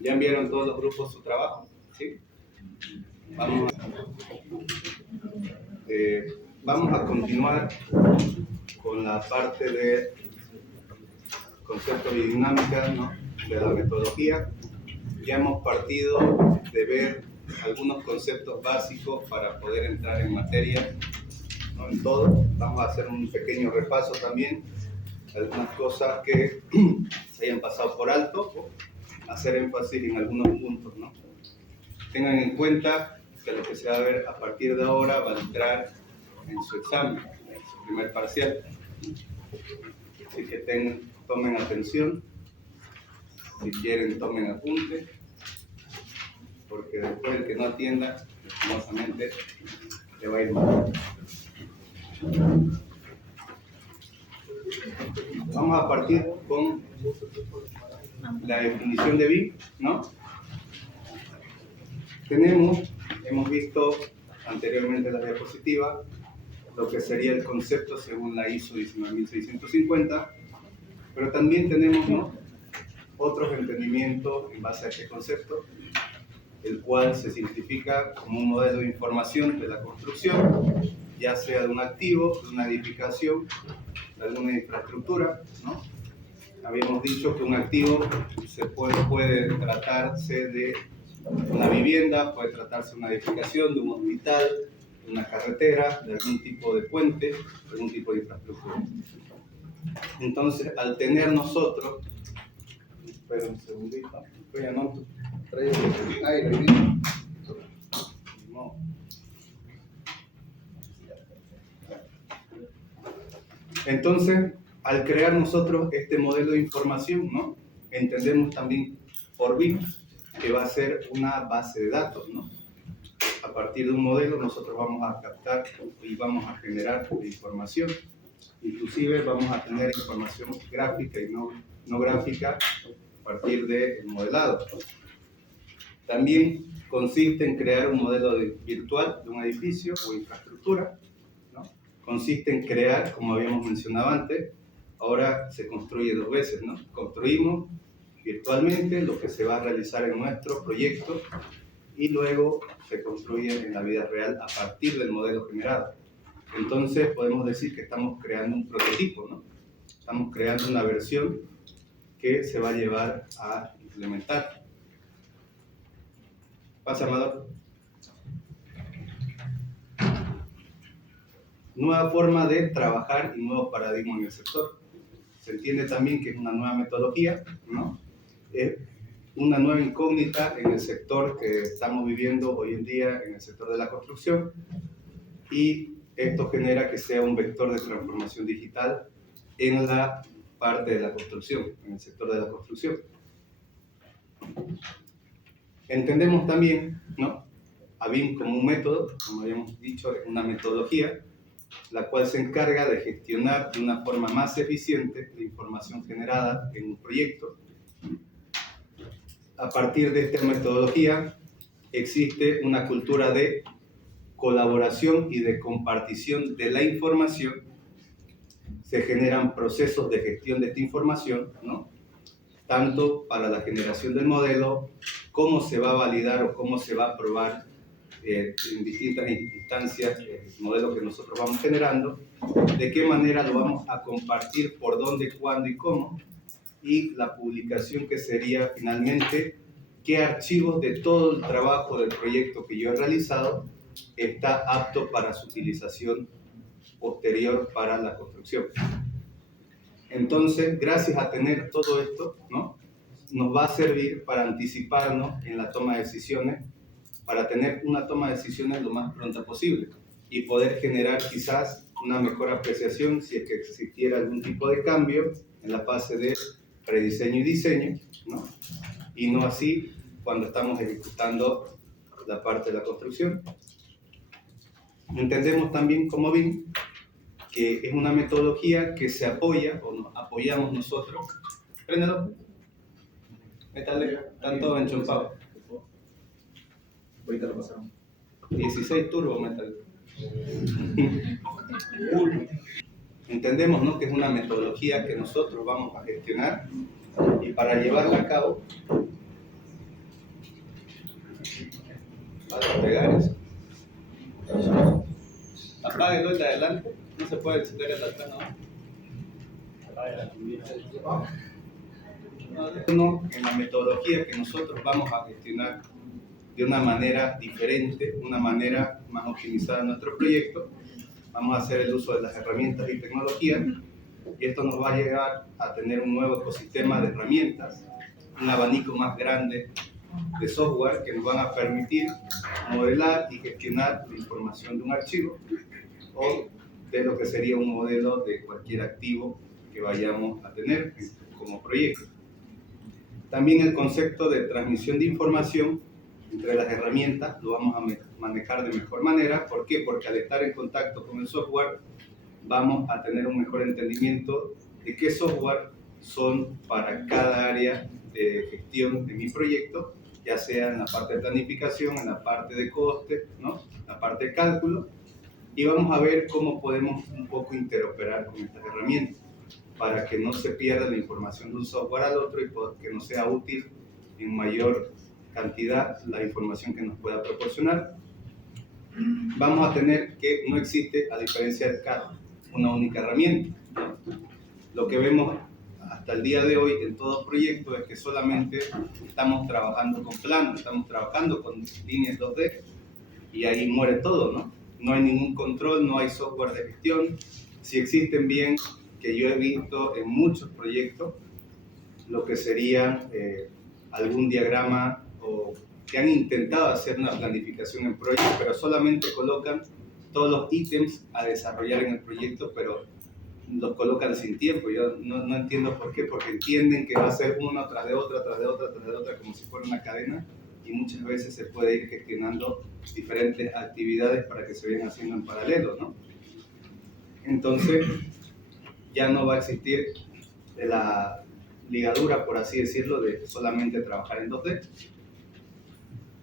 ¿Ya enviaron todos los grupos su trabajo? ¿Sí? Vamos a continuar con la parte de conceptos y dinámicas, ¿no?, de la metodología. Ya hemos partido de ver algunos conceptos básicos para poder entrar en materia, ¿no?, en todo. Vamos a hacer un pequeño repaso también, algunas cosas que se hayan pasado por alto, hacer énfasis en algunos puntos, ¿no? Tengan en cuenta que lo que se va a ver a partir de ahora va a entrar en su examen, en su primer parcial. Así que tomen atención, si quieren tomen apunte, porque después el que no atienda, lastimosamente, le va a ir mal. Vamos a partir con la definición de BIM, ¿no? Hemos visto anteriormente en la diapositiva lo que sería el concepto según la ISO 19650, pero también tenemos, ¿no?, otros entendimientos en base a este concepto, el cual se simplifica como un modelo de información de la construcción, ya sea de un activo, de una edificación, de alguna infraestructura, ¿no? Habíamos dicho que un activo puede tratarse de una vivienda, puede tratarse de una edificación, de un hospital, de una carretera, de algún tipo de puente, de algún tipo de infraestructura. Entonces, al tener nosotros, espera un segundito, ya no traigo el aire, no. Entonces, al crear nosotros este modelo de información, ¿no?, entendemos también por BIM que va a ser una base de datos, ¿no? A partir de un modelo nosotros vamos a captar y vamos a generar información. Inclusive vamos a tener información gráfica y no gráfica a partir del modelado. También consiste en crear un modelo virtual de un edificio o infraestructura, ¿no? Consiste en crear, como habíamos mencionado antes, ahora se construye dos veces, ¿no? Construimos virtualmente lo que se va a realizar en nuestro proyecto y luego se construye en la vida real a partir del modelo generado. Entonces podemos decir que estamos creando un prototipo, ¿no? Estamos creando una versión que se va a llevar a implementar. Pasa, Amador. Nueva forma de trabajar y nuevo paradigma en el sector. Se entiende también que es una nueva metodología, ¿no? Es una nueva incógnita en el sector que estamos viviendo hoy en día, en el sector de la construcción, y esto genera que sea un vector de transformación digital en la parte de la construcción, en el sector de la construcción. Entendemos también, ¿no?, a BIM como un método, como habíamos dicho, es una metodología, la cual se encarga de gestionar de una forma más eficiente la información generada en un proyecto. A partir de esta metodología existe una cultura de colaboración y de compartición de la información. Se generan procesos de gestión de esta información, ¿no?, tanto para la generación del modelo, cómo se va a validar o cómo se va a probar en distintas instancias el modelo que nosotros vamos generando, de qué manera lo vamos a compartir, por dónde, cuándo y cómo, y la publicación, que sería finalmente qué archivos de todo el trabajo del proyecto que yo he realizado está apto para su utilización posterior para la construcción. Entonces, gracias a tener todo esto, ¿no?, nos va a servir para anticiparnos en la toma de decisiones, para tener una toma de decisiones lo más pronta posible y poder generar quizás una mejor apreciación si es que existiera algún tipo de cambio en la fase de prediseño y diseño, ¿no?, y no así cuando estamos ejecutando la parte de la construcción. Entendemos también como BIM que es una metodología que se apoya, o nos apoyamos nosotros. Préndelo. Métale, tanto enchufado. Ahorita lo pasaron. 16 turbo, métale. Entendemos, ¿no?, que es una metodología que nosotros vamos a gestionar y para llevarla a cabo, para pegar eso. Apáguelo el de adelante, no se puede encender el de atrás, ¿no? En la metodología que nosotros vamos a gestionar de una manera diferente, una manera más optimizada en nuestro proyecto, vamos a hacer el uso de las herramientas y tecnologías y esto nos va a llevar a tener un nuevo ecosistema de herramientas, un abanico más grande de software que nos van a permitir modelar y gestionar la información de un archivo o de lo que sería un modelo de cualquier activo que vayamos a tener como proyecto. También el concepto de transmisión de información entre las herramientas lo vamos a manejar de mejor manera. ¿Por qué? Porque al estar en contacto con el software vamos a tener un mejor entendimiento de qué software son para cada área de gestión de mi proyecto, ya sea en la parte de planificación, en la parte de coste, ¿no?, la parte de cálculo, y vamos a ver cómo podemos un poco interoperar con estas herramientas para que no se pierda la información de un software al otro y que nos sea útil en mayor cantidad la información que nos pueda proporcionar. Vamos a tener que no existe, a diferencia del CAD, una única herramienta. Lo que vemos hasta el día de hoy en todo proyecto es que solamente estamos trabajando con planos, estamos trabajando con líneas 2D y ahí muere todo, ¿no? No hay ningún control, no hay software de gestión. Si existen bien, que yo he visto en muchos proyectos, lo que sería algún diagrama o que han intentado hacer una planificación en proyecto, pero solamente colocan todos los ítems a desarrollar en el proyecto, pero los colocan sin tiempo. Yo no entiendo por qué, porque entienden que va a ser uno tras de otra, tras de otra, tras de otra, como si fuera una cadena, y muchas veces se puede ir gestionando diferentes actividades para que se vayan haciendo en paralelo, ¿no? Entonces, ya no va a existir la ligadura, por así decirlo, de solamente trabajar en 2D.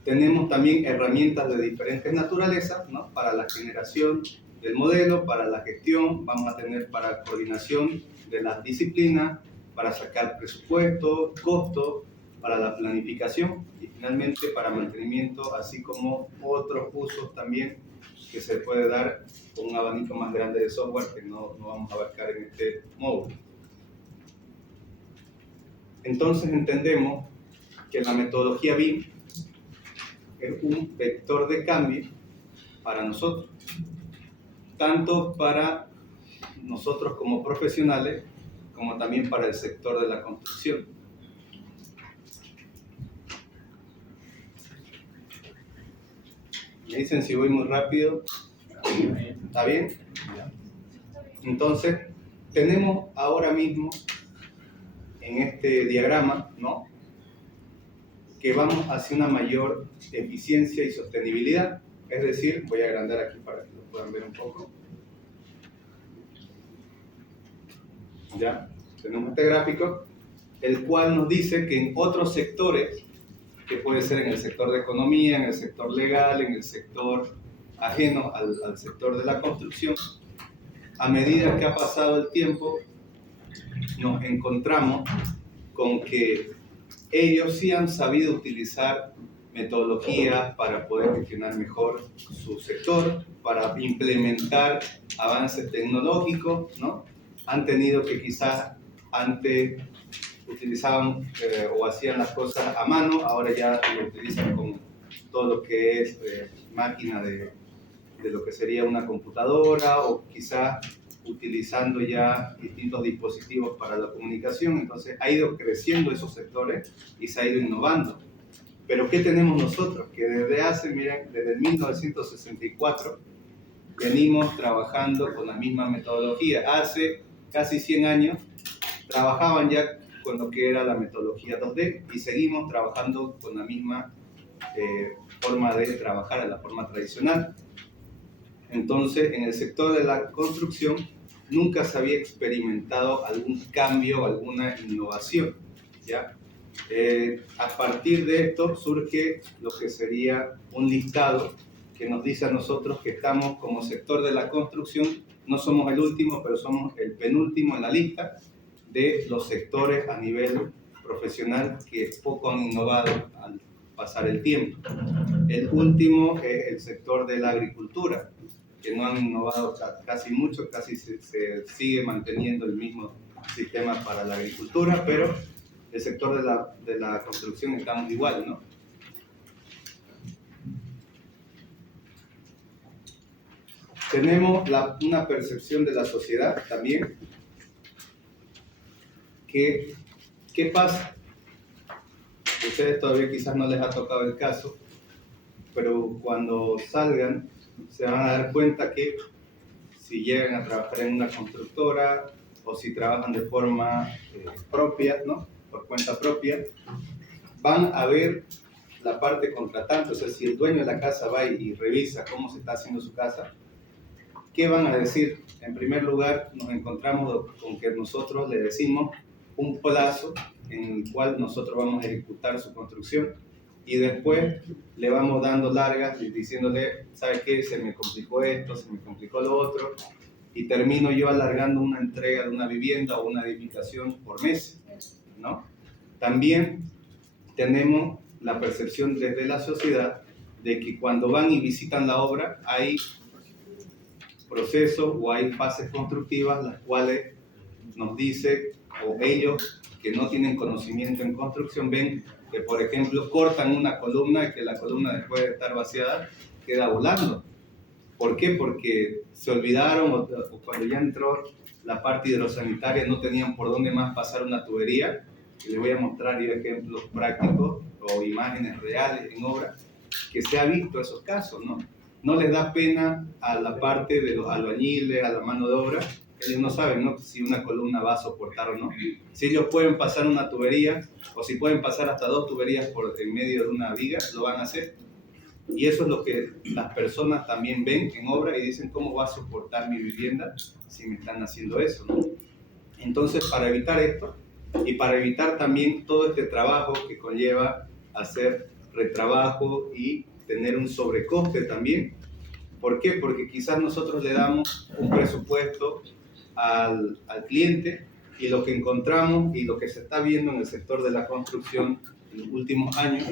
Tenemos también herramientas de diferentes naturalezas, ¿no?, para la generación del modelo, para la gestión, vamos a tener para coordinación de las disciplinas, para sacar presupuesto, costo, para la planificación y finalmente para mantenimiento, así como otros usos también que se puede dar con un abanico más grande de software que no vamos a abarcar en este módulo. Entonces entendemos que la metodología BIM es un vector de cambio para nosotros, tanto para nosotros como profesionales, como también para el sector de la construcción. Me dicen si voy muy rápido. ¿Está bien? Entonces, tenemos ahora mismo en este diagrama, ¿no?, que vamos hacia una mayor eficiencia y sostenibilidad. Es decir, voy a agrandar aquí para que lo puedan ver un poco. Ya, tenemos este gráfico, el cual nos dice que en otros sectores, que puede ser en el sector de economía, en el sector legal, en el sector ajeno al sector de la construcción, a medida que ha pasado el tiempo, nos encontramos con que ellos sí han sabido utilizar metodologías para poder gestionar mejor su sector, para implementar avances tecnológicos, ¿no? Han tenido que quizás antes utilizaban o hacían las cosas a mano, ahora ya lo utilizan con todo lo que es máquina de lo que sería una computadora o quizás utilizando ya distintos dispositivos para la comunicación. Entonces ha ido creciendo esos sectores y se ha ido innovando. Pero ¿qué tenemos nosotros? Que desde hace, miren, desde el 1964 venimos trabajando con la misma metodología. Hace casi 100 años trabajaban ya con lo que era la metodología 2D y seguimos trabajando con la misma forma de trabajar, la forma tradicional. Entonces, en el sector de la construcción nunca se había experimentado algún cambio, alguna innovación, ¿ya? A partir de esto surge lo que sería un listado que nos dice a nosotros que estamos como sector de la construcción no somos el último, pero somos el penúltimo en la lista de los sectores a nivel profesional que poco han innovado al pasar el tiempo. El último es el sector de la agricultura, que no han innovado casi mucho, casi se sigue manteniendo el mismo sistema para la agricultura, pero el sector de la construcción estamos igual, ¿no? Tenemos una percepción de la sociedad también, que, ¿qué pasa? Ustedes todavía quizás no les ha tocado el caso, pero cuando salgan se van a dar cuenta que si llegan a trabajar en una constructora o si trabajan de forma propia, ¿no? Por cuenta propia, van a ver la parte contratante. O sea, si el dueño de la casa va y revisa cómo se está haciendo su casa, ¿qué van a decir? En primer lugar, nos encontramos con que nosotros le decimos un plazo en el cual nosotros vamos a ejecutar su construcción y después le vamos dando largas y diciéndole, ¿sabe qué? Se me complicó esto, se me complicó lo otro, y termino yo alargando una entrega de una vivienda o una edificación por mes, ¿no? También tenemos la percepción desde la sociedad de que cuando van y visitan la obra hay procesos o hay fases constructivas las cuales nos dice, o ellos que no tienen conocimiento en construcción ven que, por ejemplo, cortan una columna y que la columna, después de estar vaciada, queda volando. ¿Por qué? Porque se olvidaron o cuando ya entró la parte hidrosanitaria no tenían por dónde más pasar una tubería. Y les voy a mostrar ejemplos prácticos o imágenes reales en obra que se ha visto esos casos, ¿no? No les da pena a la parte de los albañiles, a la mano de obra. Ellos no saben, ¿no?, si una columna va a soportar o no. Si ellos pueden pasar una tubería o si pueden pasar hasta 2 tuberías por en medio de una viga, lo van a hacer. Y eso es lo que las personas también ven en obra y dicen, ¿cómo va a soportar mi vivienda si me están haciendo eso, ¿no? Entonces, para evitar esto y para evitar también todo este trabajo que conlleva hacer retrabajo y tener un sobrecoste también. ¿Por qué? Porque quizás nosotros le damos un presupuesto al cliente y lo que encontramos y lo que se está viendo en el sector de la construcción en los últimos años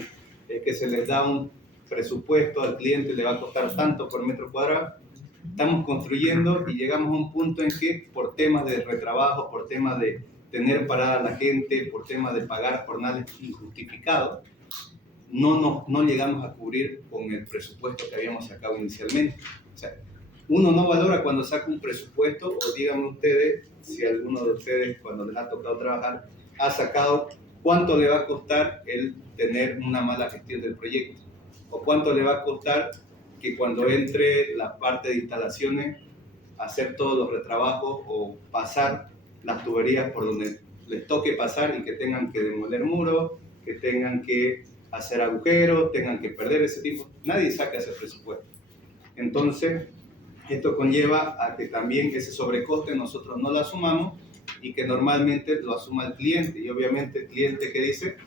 es que se les da un presupuesto al cliente, le va a costar tanto por metro cuadrado. Estamos construyendo y llegamos a un punto en que por temas de retrabajo, por temas de tener parada a la gente, por temas de pagar jornales injustificados, no llegamos a cubrir con el presupuesto que habíamos sacado inicialmente. O sea, uno no valora cuando saca un presupuesto, o díganme ustedes, si alguno de ustedes cuando les ha tocado trabajar, ha sacado cuánto le va a costar el tener una mala gestión del proyecto, o cuánto le va a costar que cuando entre la parte de instalaciones, hacer todos los retrabajos o pasar las tuberías por donde les toque pasar y que tengan que demoler muros, que tengan que hacer agujeros, tengan que perder ese tiempo. Nadie saca ese presupuesto. Entonces, esto conlleva a que también ese sobrecoste nosotros no lo asumamos y que normalmente lo asuma el cliente. Y obviamente el cliente que dice,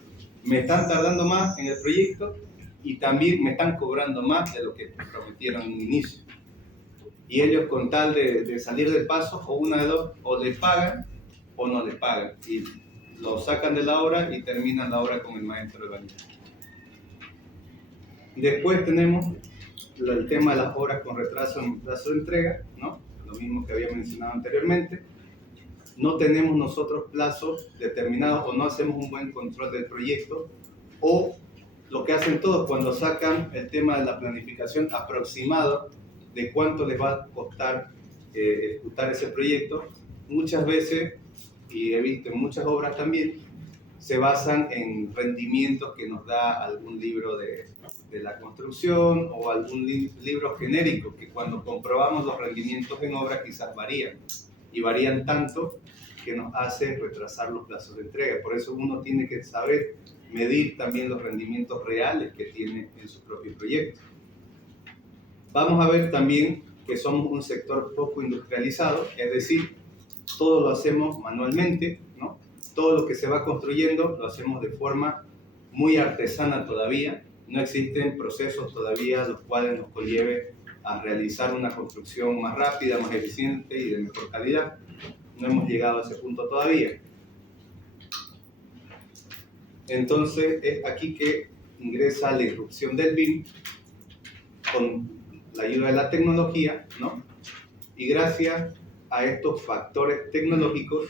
me están tardando más en el proyecto y también me están cobrando más de lo que prometieron en un inicio. Y ellos con tal de salir del paso, o una de dos, o les pagan o no les pagan. Y lo sacan de la obra y terminan la obra con el maestro de baño. Después tenemos el tema de las obras con retraso en plazo de entrega, ¿no? Lo mismo que había mencionado anteriormente. No tenemos nosotros plazos determinados o no hacemos un buen control del proyecto, o lo que hacen todos cuando sacan el tema de la planificación aproximado de cuánto les va a costar ejecutar ese proyecto, muchas veces, y he visto en muchas obras también, se basan en rendimientos que nos da algún libro de la construcción o algún libro genérico, que cuando comprobamos los rendimientos en obra quizás varían, y varían tanto que nos hace retrasar los plazos de entrega. Por eso uno tiene que saber medir también los rendimientos reales que tiene en su propio proyecto. Vamos a ver también que somos un sector poco industrializado, es decir, todo lo hacemos manualmente, ¿no? Todo lo que se va construyendo lo hacemos de forma muy artesana todavía. No existen procesos todavía los cuales nos conlleve a realizar una construcción más rápida, más eficiente y de mejor calidad. No hemos llegado a ese punto todavía. Entonces es aquí que ingresa la irrupción del BIM con la ayuda de la tecnología, ¿no? Y gracias a estos factores tecnológicos,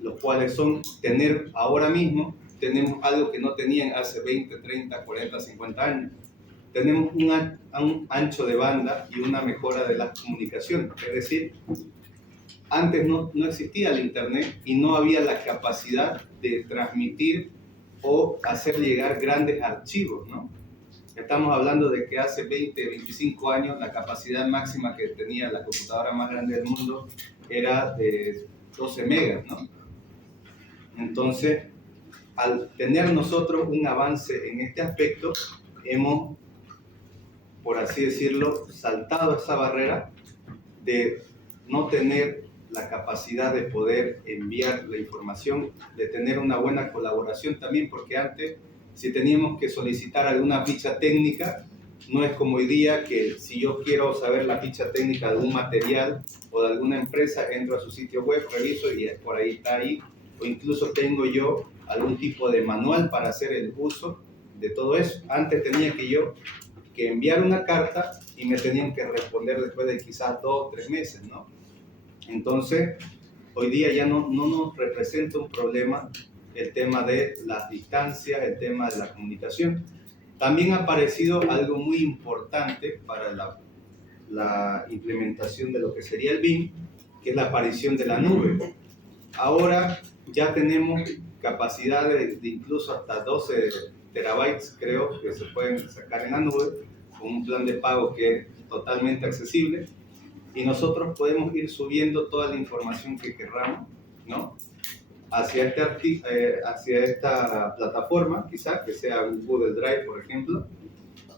los cuales son tener ahora mismo, tenemos algo que no tenían hace 20, 30, 40, 50 años. Tenemos un ancho de banda y una mejora de las comunicaciones. Es decir, antes no existía el Internet y no había la capacidad de transmitir o hacer llegar grandes archivos, ¿no? Estamos hablando de que hace 20, 25 años la capacidad máxima que tenía la computadora más grande del mundo era de 12 megas, ¿no? Entonces, al tener nosotros un avance en este aspecto, hemos, por así decirlo, saltado esa barrera de no tener la capacidad de poder enviar la información, de tener una buena colaboración también, porque antes, si teníamos que solicitar alguna ficha técnica, no es como hoy día que si yo quiero saber la ficha técnica de un material o de alguna empresa, entro a su sitio web, reviso y por ahí está ahí, o incluso tengo yo algún tipo de manual para hacer el uso de todo eso. Antes tenía que enviar una carta y me tenían que responder después de quizás 2 o 3 meses, ¿no? Entonces, hoy día ya no nos representa un problema el tema de las distancias, el tema de la comunicación. También ha aparecido algo muy importante para la implementación de lo que sería el BIM, que es la aparición de la nube. Ahora ya tenemos capacidades de incluso hasta 12 terabytes, creo, que se pueden sacar en la nube, con un plan de pago que es totalmente accesible. Y nosotros podemos ir subiendo toda la información que querramos, ¿no? Hacia esta plataforma, quizás, que sea Google Drive, por ejemplo,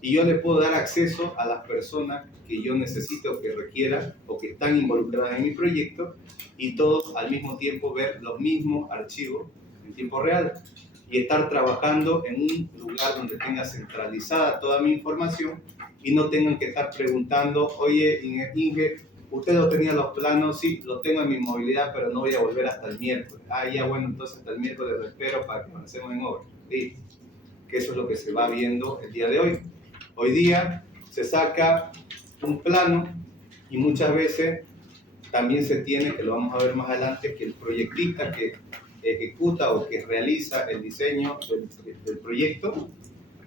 y yo le puedo dar acceso a las personas que yo necesite o que requiera o que están involucradas en mi proyecto y todos al mismo tiempo ver los mismos archivos en tiempo real y estar trabajando en un lugar donde tenga centralizada toda mi información y no tengan que estar preguntando, oye, Inge, ¿usted lo tenía los planos? Sí, los tengo en mi movilidad, pero no voy a volver hasta el miércoles. Ah, ya, bueno, entonces hasta el miércoles lo espero para que avancemos en obra. Sí, que eso es lo que se va viendo el día de hoy. Hoy día se saca un plano y muchas veces también se tiene, que lo vamos a ver más adelante, que el proyectista que ejecuta o que realiza el diseño del proyecto,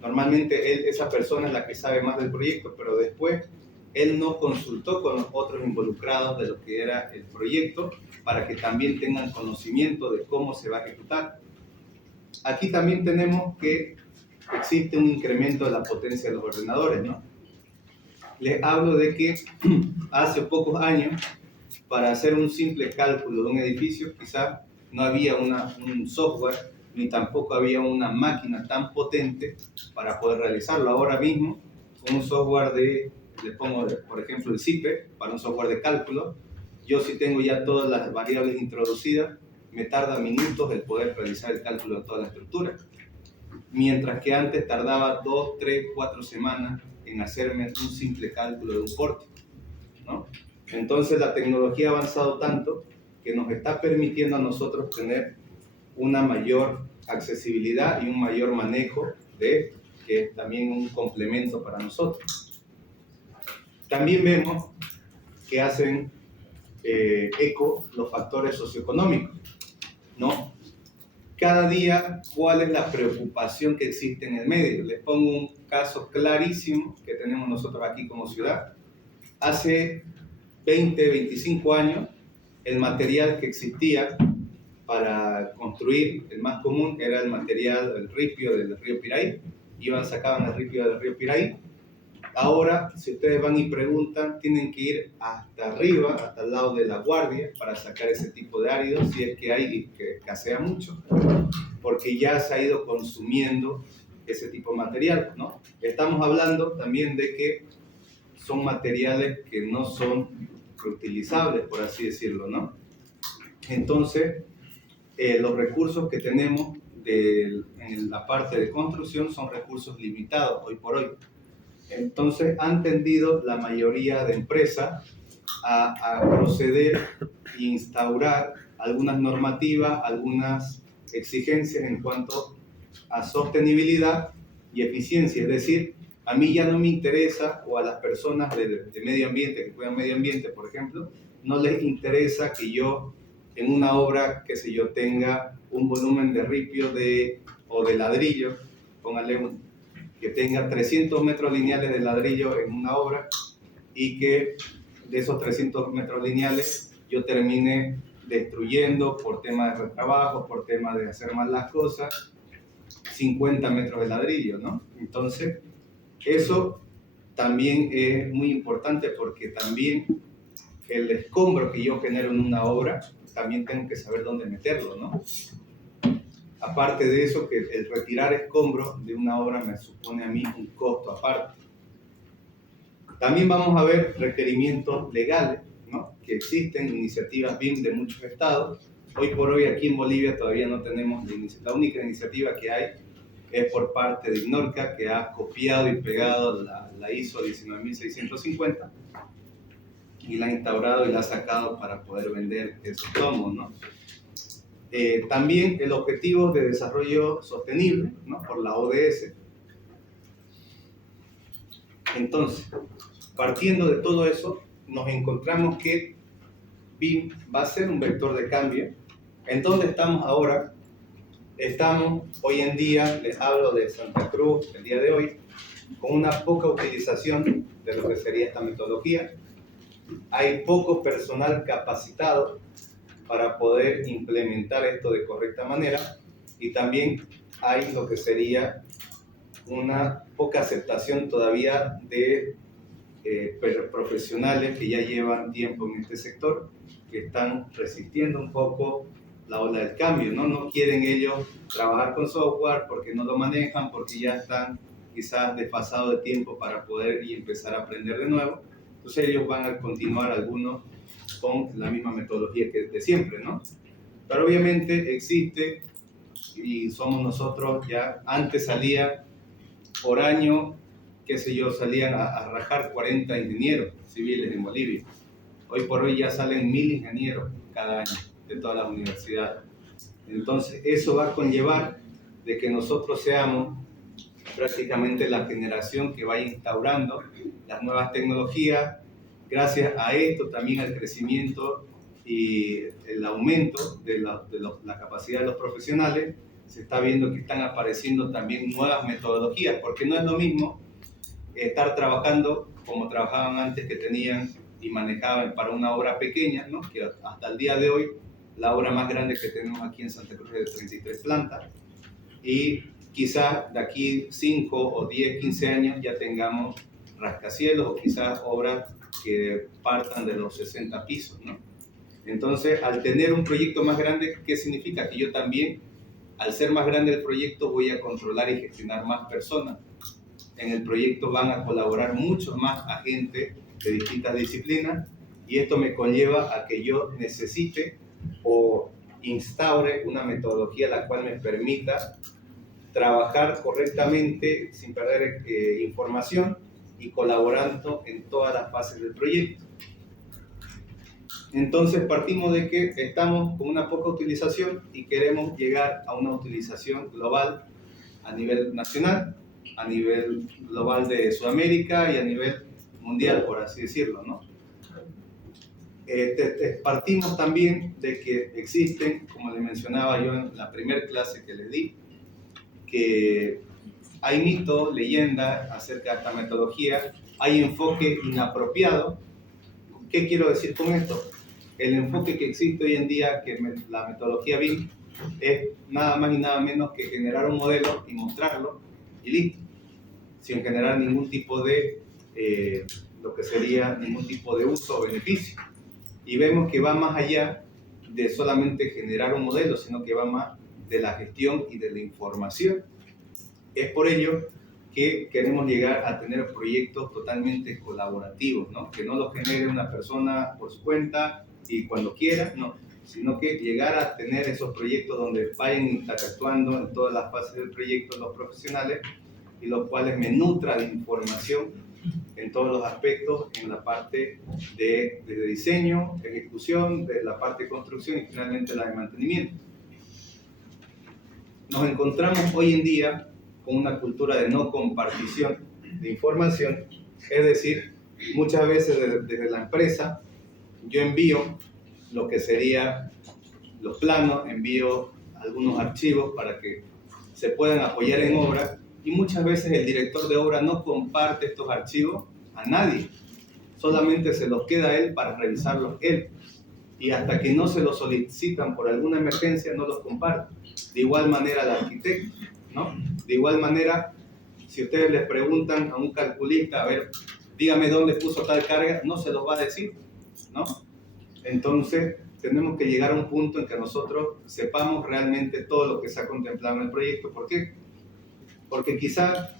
normalmente esa persona es la que sabe más del proyecto, pero después él no consultó con los otros involucrados de lo que era el proyecto para que también tengan conocimiento de cómo se va a ejecutar. Aquí también tenemos que existe un incremento de la potencia de los ordenadores, ¿no? Les hablo de que hace pocos años, para hacer un simple cálculo de un edificio, quizás no había un software, ni tampoco había una máquina tan potente para poder realizarlo. Ahora mismo, con un software le pongo, por ejemplo, el CIPE, para un software de cálculo, yo si tengo ya todas las variables introducidas, me tarda minutos el poder realizar el cálculo de toda la estructura. Mientras que antes tardaba 2, 3, 4 semanas en hacerme un simple cálculo de un pórtico, ¿no? Entonces la tecnología ha avanzado tanto que nos está permitiendo a nosotros tener una mayor accesibilidad y un mayor manejo de esto, que es también un complemento para nosotros. También vemos que hacen eco los factores socioeconómicos, ¿no? Cada día, ¿cuál es la preocupación que existe en el medio? Les pongo un caso clarísimo que tenemos nosotros aquí como ciudad. Hace 20, 25 años, el material que existía para construir, el más común, era el material del ripio del río Piraí. Sacaban el ripio del río Piraí. Ahora, si ustedes van y preguntan, tienen que ir hasta arriba, hasta el lado de La Guardia, para sacar ese tipo de áridos, si es que hay y que escasea mucho, porque ya se ha ido consumiendo ese tipo de material, ¿no? Estamos hablando también de que son materiales que no son reutilizables, por así decirlo, ¿no? Entonces, los recursos que tenemos en la parte de construcción son recursos limitados hoy por hoy. Entonces han tendido la mayoría de empresas a proceder e instaurar algunas normativas, algunas exigencias en cuanto a sostenibilidad y eficiencia. Es decir, a mí ya no me interesa, o a las personas de medio ambiente, que cuidan medio ambiente, por ejemplo, no les interesa que yo en una obra, qué sé yo, tenga un volumen de ripio o de ladrillo, póngale que tenga 300 metros lineales de ladrillo en una obra y que de esos 300 metros lineales yo termine destruyendo por tema de retrabajo, por tema de hacer mal las cosas, 50 metros de ladrillo, ¿no? Entonces, eso también es muy importante porque también el escombro que yo genero en una obra, también tengo que saber dónde meterlo, ¿no? Aparte de eso, que el retirar escombros de una obra me supone a mí un costo aparte. También vamos a ver requerimientos legales, ¿no? Que existen, iniciativas BIM de muchos estados. Hoy por hoy aquí en Bolivia todavía no tenemos la única iniciativa que hay es por parte de INORCA, que ha copiado y pegado la ISO 19650 y la ha instaurado y la ha sacado para poder vender esos tomos, ¿no? También el objetivo de desarrollo sostenible, ¿no? Por la ODS. Entonces, partiendo de todo eso, nos encontramos que BIM va a ser un vector de cambio. ¿En dónde estamos ahora? Estamos hoy en día, les hablo de Santa Cruz, el día de hoy, con una poca utilización de lo que sería esta metodología. Hay poco personal capacitado para poder implementar esto de correcta manera y también hay lo que sería una poca aceptación todavía de profesionales que ya llevan tiempo en este sector, que están resistiendo un poco la ola del cambio, ¿no? No quieren ellos trabajar con software porque no lo manejan, porque ya están quizás desfasados de tiempo para poder y empezar a aprender de nuevo. Entonces ellos van a continuar algunos con la misma metodología que de siempre, ¿no? Pero obviamente existe, y somos nosotros ya, antes salía por año, qué sé yo, salían a rajar 40 ingenieros civiles en Bolivia. Hoy por hoy ya salen 1000 ingenieros cada año de todas las universidades. Entonces eso va a conllevar de que nosotros seamos prácticamente la generación que vaya instaurando las nuevas tecnologías. Gracias a esto también al crecimiento y el aumento de la capacidad de los profesionales, se está viendo que están apareciendo también nuevas metodologías, porque no es lo mismo estar trabajando como trabajaban antes, que tenían y manejaban para una obra pequeña, ¿no? Que hasta el día de hoy la obra más grande que tenemos aquí en Santa Cruz es de 33 plantas, y quizás de aquí 5 o 10, 15 años ya tengamos rascacielos o quizás obras que partan de los 60 pisos, ¿no? Entonces, al tener un proyecto más grande, ¿qué significa? Que yo también, al ser más grande el proyecto, voy a controlar y gestionar más personas. En el proyecto van a colaborar muchos más agentes de distintas disciplinas, y esto me conlleva a que yo necesite o instaure una metodología la cual me permita trabajar correctamente sin perder información y colaborando en todas las fases del proyecto. Entonces partimos de que estamos con una poca utilización y queremos llegar a una utilización global a nivel nacional, a nivel global de Sudamérica y a nivel mundial, por así decirlo, ¿no? Partimos también de que existen, como les mencionaba yo en la primera clase que les di, que hay mito, leyenda acerca de esta metodología, hay enfoque inapropiado. ¿Qué quiero decir con esto? El enfoque que existe hoy en día, que la metodología BIM, es nada más y nada menos que generar un modelo y mostrarlo y listo, sin generar ningún tipo de, lo que sería ningún tipo de uso o beneficio. Y vemos que va más allá de solamente generar un modelo, sino que va más de la gestión y de la información. Es por ello que queremos llegar a tener proyectos totalmente colaborativos, ¿no? Que no los genere una persona por su cuenta y cuando quiera, no, sino que llegar a tener esos proyectos donde vayan interactuando en todas las fases del proyecto los profesionales y los cuales me nutra de información en todos los aspectos, en la parte de diseño, ejecución, de la parte de construcción y finalmente la de mantenimiento. Nos encontramos hoy en día con una cultura de no compartición de información, es decir, muchas veces desde la empresa yo envío lo que sería los planos, envío algunos archivos para que se puedan apoyar en obra y muchas veces el director de obra no comparte estos archivos a nadie, solamente se los queda a él para revisarlos él y hasta que no se los solicitan por alguna emergencia no los comparte. De igual manera el arquitecto, ¿no? De igual manera, si ustedes les preguntan a un calculista, a ver, dígame dónde puso tal carga, no se los va a decir, ¿no? Entonces, tenemos que llegar a un punto en que nosotros sepamos realmente todo lo que se ha contemplado en el proyecto. ¿Por qué? Porque quizás,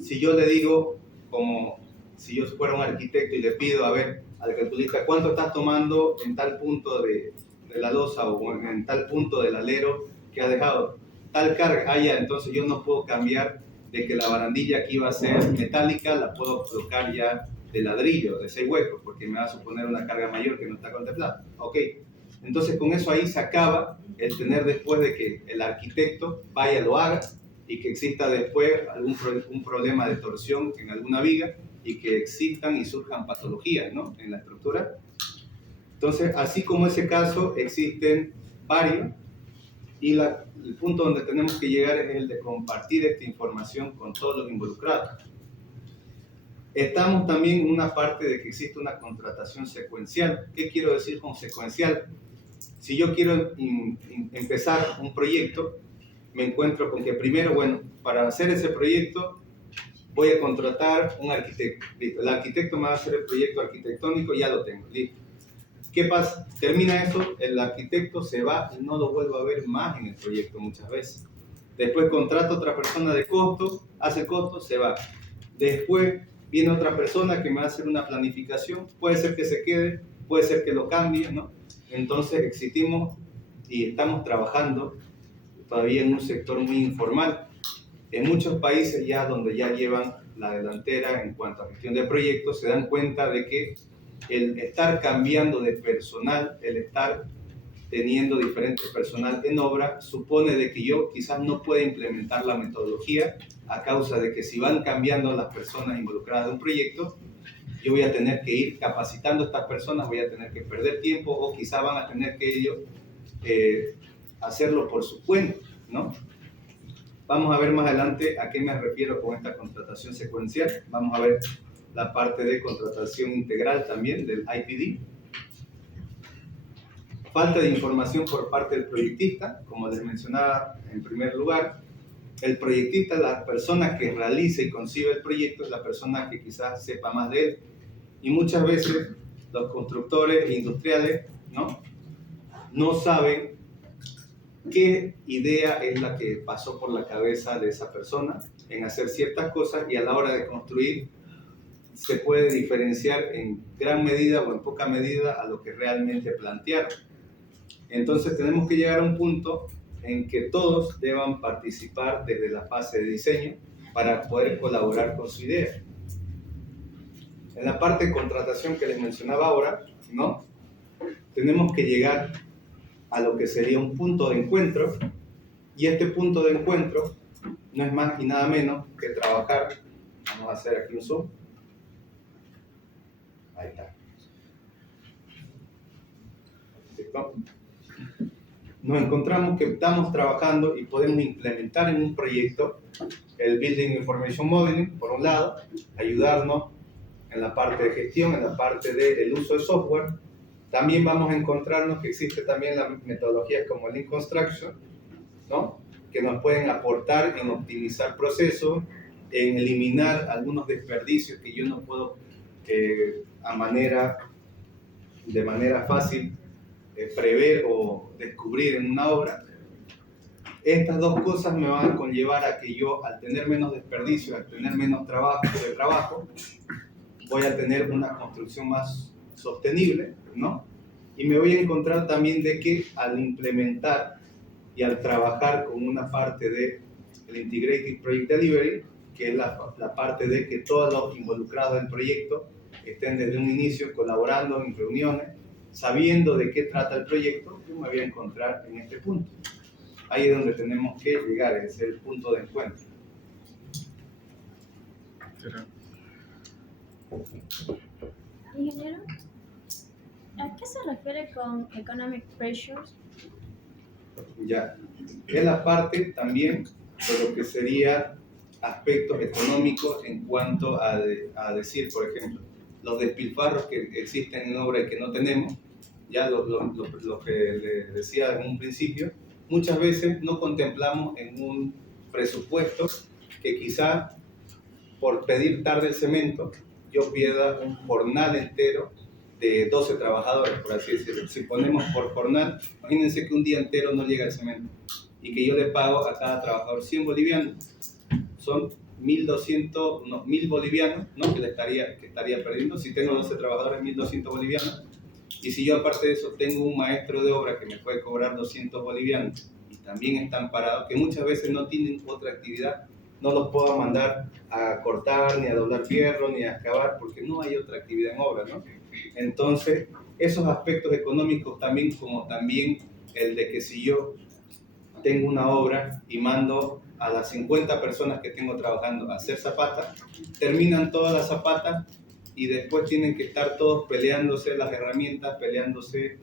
si yo le digo, como si yo fuera un arquitecto y le pido, a ver, al calculista, ¿cuánto estás tomando en tal punto de la losa o en tal punto del alero que ha dejado tal carga? Ah, ya, entonces yo no puedo cambiar de que la barandilla que iba a ser metálica la puedo colocar ya de ladrillo, de 6 huecos, porque me va a suponer una carga mayor que no está contemplada. Ok, entonces con eso ahí se acaba el tener después de que el arquitecto vaya, lo haga y que exista después un problema de torsión en alguna viga y que existan y surjan patologías, ¿no?, en la estructura. Entonces, así como ese caso, existen varios y el punto donde tenemos que llegar es el de compartir esta información con todos los involucrados. Estamos también en una parte de que existe una contratación secuencial. ¿Qué quiero decir con secuencial? Si yo quiero empezar un proyecto, me encuentro con que primero, bueno, para hacer ese proyecto voy a contratar un arquitecto. Listo. El arquitecto me va a hacer el proyecto arquitectónico, ya lo tengo. Listo. ¿Qué pasa? Termina eso, el arquitecto se va y no lo vuelvo a ver más en el proyecto muchas veces. Después contrato a otra persona de costo, hace costo, se va. Después viene otra persona que me va a hacer una planificación, puede ser que se quede, puede ser que lo cambie, ¿no? Entonces existimos y estamos trabajando todavía en un sector muy informal. En muchos países ya donde ya llevan la delantera en cuanto a gestión de proyectos, se dan cuenta de que el estar cambiando de personal, el estar teniendo diferente personal en obra, supone de que yo quizás no pueda implementar la metodología a causa de que si van cambiando las personas involucradas en un proyecto, yo voy a tener que ir capacitando a estas personas, voy a tener que perder tiempo o quizás van a tener que ellos hacerlo por su cuenta, ¿no? Vamos a ver más adelante a qué me refiero con esta contratación secuencial. Vamos a ver la parte de contratación integral también del IPD. Falta de información por parte del proyectista, como les mencionaba en primer lugar. El proyectista, la persona que realiza y concibe el proyecto, es la persona que quizás sepa más de él. Y muchas veces los constructores industriales no saben qué idea es la que pasó por la cabeza de esa persona en hacer ciertas cosas, y a la hora de construir se puede diferenciar en gran medida o en poca medida a lo que realmente plantearon. Entonces tenemos que llegar a un punto en que todos deban participar desde la fase de diseño para poder colaborar con su idea. En la parte de contratación que les mencionaba ahora, ¿no?, tenemos que llegar a lo que sería un punto de encuentro, y este punto de encuentro no es más y nada menos que trabajar. Vamos a hacer aquí un zoom. Ahí está. ¿Listo? Nos encontramos que estamos trabajando y podemos implementar en un proyecto el Building Information Modeling, por un lado, ayudarnos en la parte de gestión, en la parte del uso de software. También vamos a encontrarnos que existe también las metodologías como Lean Construction, ¿no?, que nos pueden aportar en optimizar procesos, en eliminar algunos desperdicios que yo no puedo de manera fácil prever o descubrir en una obra. Estas dos cosas me van a conllevar a que yo, al tener menos desperdicio, al tener menos trabajo, voy a tener una construcción más sostenible, ¿no? Y me voy a encontrar también de que al implementar y al trabajar con una parte del Integrated Project Delivery, que es la parte de que todos los involucrados del proyecto estén desde un inicio colaborando en reuniones, sabiendo de qué trata el proyecto. Yo me voy a encontrar en este punto. Ahí es donde tenemos que llegar, es el punto de encuentro. Ingeniero, ¿a qué se refiere con economic pressures? Ya, es la parte también de lo que sería aspectos económicos en cuanto a decir, por ejemplo, los despilfarros que existen en obra y que no tenemos, ya lo que le decía en un principio, muchas veces no contemplamos en un presupuesto que quizá por pedir tarde el cemento yo pierda un jornal entero de 12 trabajadores, por así decirlo. Si ponemos por jornal, imagínense que un día entero no llega el cemento y que yo le pago a cada trabajador 100 bolivianos. Son 1.200, no, 1.000 bolivianos, ¿no? que estaría perdiendo. Si tengo 12 trabajadores, 1.200 bolivianos. Y si yo aparte de eso tengo un maestro de obra que me puede cobrar 200 bolivianos y también están parados, que muchas veces no tienen otra actividad, no los puedo mandar a cortar, ni a doblar fierro, ni a excavar, porque no hay otra actividad en obra, ¿no? Entonces, esos aspectos económicos también, como también el de que si yo tengo una obra y mando a las 50 personas que tengo trabajando a hacer zapatas, terminan todas las zapatas y después tienen que estar todos peleándose las herramientas, peleándose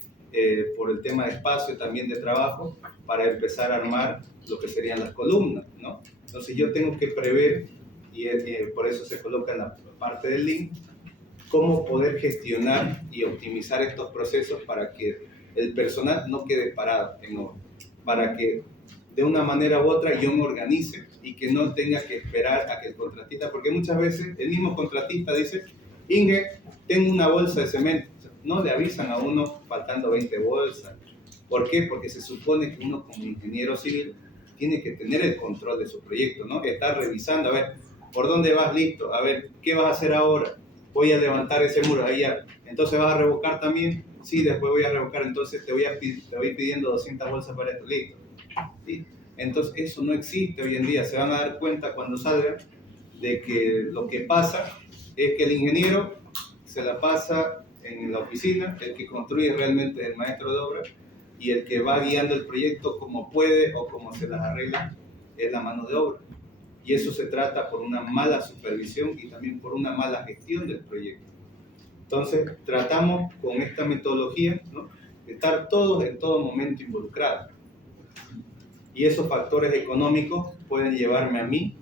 por el tema de espacio, también de trabajo, para empezar a armar lo que serían las columnas, ¿no? Entonces yo tengo que prever, y por eso se coloca en la parte del link, cómo poder gestionar y optimizar estos procesos para que el personal no quede parado en obra, para que de una manera u otra yo me organice y que no tenga que esperar a que el contratista, porque muchas veces el mismo contratista dice, Inge, tengo una bolsa de cemento, no le avisan a uno faltando 20 bolsas. ¿Por qué? Porque se supone que uno como ingeniero civil tiene que tener el control de su proyecto, ¿no? Estar revisando, a ver, ¿por dónde vas? Listo, a ver, ¿qué vas a hacer ahora? Voy a levantar ese muro, ahí ya. Entonces vas a revocar también, sí, después voy a revocar, entonces te voy pidiendo 200 bolsas para esto, listo. ¿Sí? Entonces eso no existe hoy en día, se van a dar cuenta cuando salgan de que lo que pasa es que el ingeniero se la pasa en la oficina, el que construye realmente es el maestro de obra y el que va guiando el proyecto como puede o como se las arregla es la mano de obra. Y eso se trata por una mala supervisión y también por una mala gestión del proyecto. Entonces, tratamos con esta metodología, ¿no?, de estar todos en todo momento involucrados. Y esos factores económicos pueden llevarme a mí,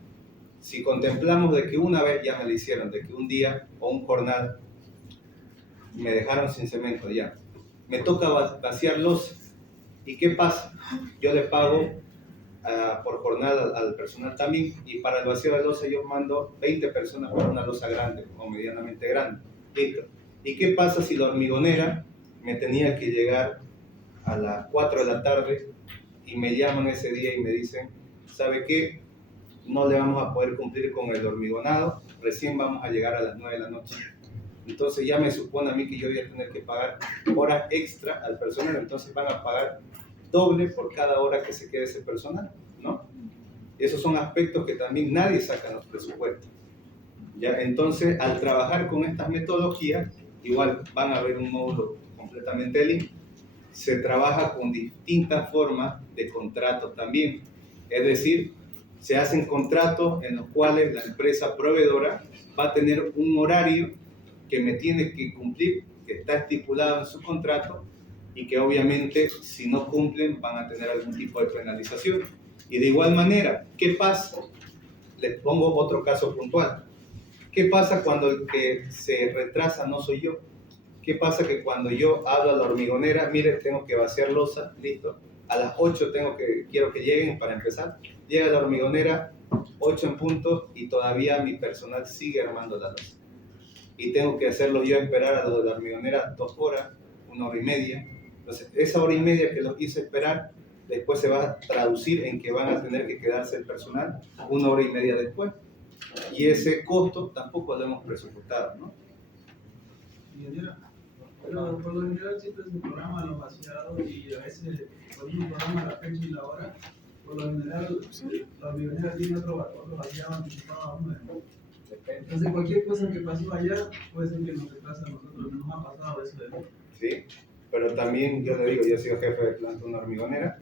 si contemplamos de que una vez ya me lo hicieron, de que un día o un jornal me dejaron sin cemento ya, me toca vaciar losa. ¿Y qué pasa? Yo le pago por jornada al personal también, y para el vacío de losa yo mando 20 personas para una losa grande o medianamente grande. Listo. ¿Y qué pasa si la hormigonera me tenía que llegar a las 4 de la tarde y me llaman ese día y me dicen, ¿sabe qué? No le vamos a poder cumplir con el hormigonado, recién vamos a llegar a las 9 de la noche. Entonces ya me supone a mí que yo voy a tener que pagar horas extra al personal, entonces van a pagar doble por cada hora que se quede ese personal, ¿no? Esos son aspectos que también nadie saca en los presupuestos. ¿Ya? Entonces, al trabajar con estas metodologías, igual van a ver un módulo completamente libre, se trabaja con distintas formas de contratos también. Es decir, se hacen contratos en los cuales la empresa proveedora va a tener un horario que me tiene que cumplir, que está estipulado en su contrato, y que obviamente si no cumplen van a tener algún tipo de penalización. Y de igual manera, ¿qué pasa? Les pongo otro caso puntual. ¿Qué pasa cuando el que se retrasa no soy yo? ¿Qué pasa que cuando yo hablo a la hormigonera, mire, tengo que vaciar losa, listo, a las 8 quiero que lleguen para empezar, llega la hormigonera, 8 en punto, y todavía mi personal sigue armando la losa? Y tengo que hacerlo yo esperar a lo de la hormigonera 2 horas, 1 hora y media. Entonces, esa hora y media que los hice esperar, después se va a traducir en que van a tener que quedarse el personal 1 hora y media después. Y ese costo tampoco lo hemos presupuestado, ¿no? Pero por lo general siempre se programa lo vaciado y a veces por un programa la fecha y la hora Por lo general, la avionera tiene otro vaciado anticipado a uno. Entonces, cualquier cosa que pasó allá puede ser que nos retrasa a nosotros. Nos ha pasado eso de mí. ¿Sí? Pero también, yo le digo, yo he sido jefe de planta de una hormigonera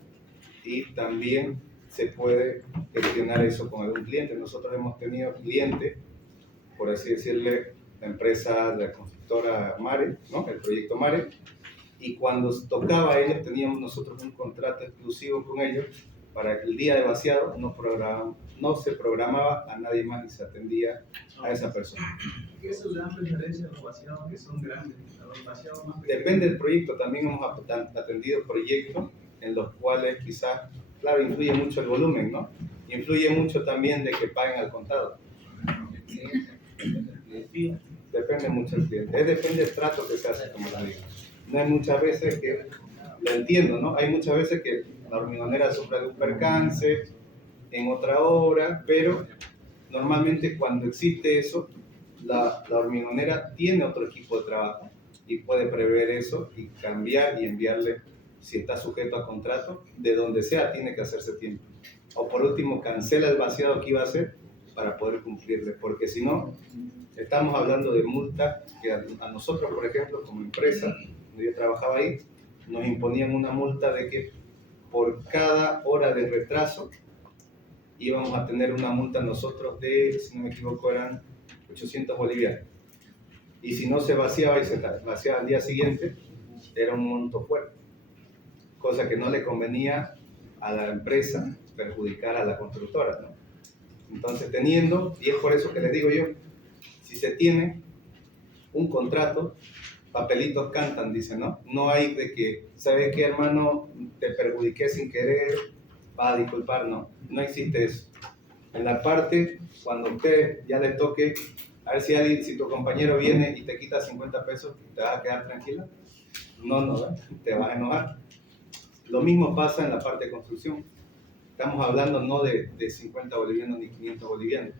y también se puede gestionar eso con algún cliente. Nosotros hemos tenido clientes, por así decirle, la empresa, la constructora Mare, ¿no? El proyecto Mare, y cuando tocaba a ellos teníamos nosotros un contrato exclusivo con ellos para que el día de vaciado no se programaba a nadie más y se atendía a esa persona. Eso le dan preferencia a los vaciados que son grandes, a los vaciados más pequeños. Depende del proyecto, también hemos atendido proyectos en los cuales quizás, claro, influye mucho el volumen, ¿no? Influye mucho también de que paguen al contado. Depende mucho del cliente, depende del trato que se hace, como la digo. No hay muchas veces que, lo entiendo, ¿no? Hay muchas veces que la hormigonera sufre de un percance en otra obra, pero normalmente cuando existe eso, la hormigonera tiene otro equipo de trabajo y puede prever eso y cambiar y enviarle, si está sujeto a contrato, de donde sea tiene que hacerse tiempo. O por último, cancela el vaciado que iba a hacer para poder cumplirle, porque si no, estamos hablando de multas que a nosotros, por ejemplo, como empresa, donde yo trabajaba ahí, nos imponían una multa de que por cada hora de retraso íbamos a tener una multa nosotros de, si no me equivoco, eran 800 bolivianos. Y si no se vaciaba y se vaciaba al día siguiente, era un monto fuerte. Cosa que no le convenía a la empresa perjudicar a la constructora, ¿no? Entonces, teniendo, y es por eso que les digo yo, si se tiene un contrato, papelitos cantan, dicen, ¿no? No hay de que, ¿sabes qué, hermano? Te perjudiqué sin querer, va a disculpar, no. No existe eso. En la parte, cuando usted ya le toque, a ver si tu compañero viene y te quita 50 pesos, ¿te vas a quedar tranquilo? No, te vas a enojar. Lo mismo pasa en la parte de construcción. Estamos hablando no de 50 bolivianos ni 500 bolivianos.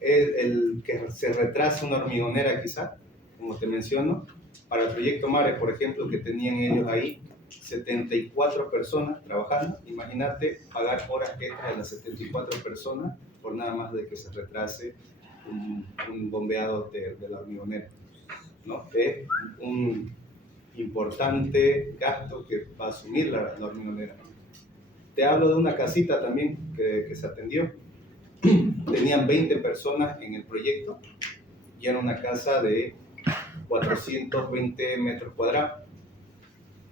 El que se retrasa una hormigonera quizá, como te menciono, para el proyecto Mare, por ejemplo, que tenían ellos ahí 74 personas trabajando. Imagínate pagar horas extras de las 74 personas por nada más de que se retrase un bombeado de la hormigonera, ¿no? Es un importante gasto que va a asumir la hormigonera. Te hablo de una casita también que se atendió. Tenían 20 personas en el proyecto y era una casa de 420 metros cuadrados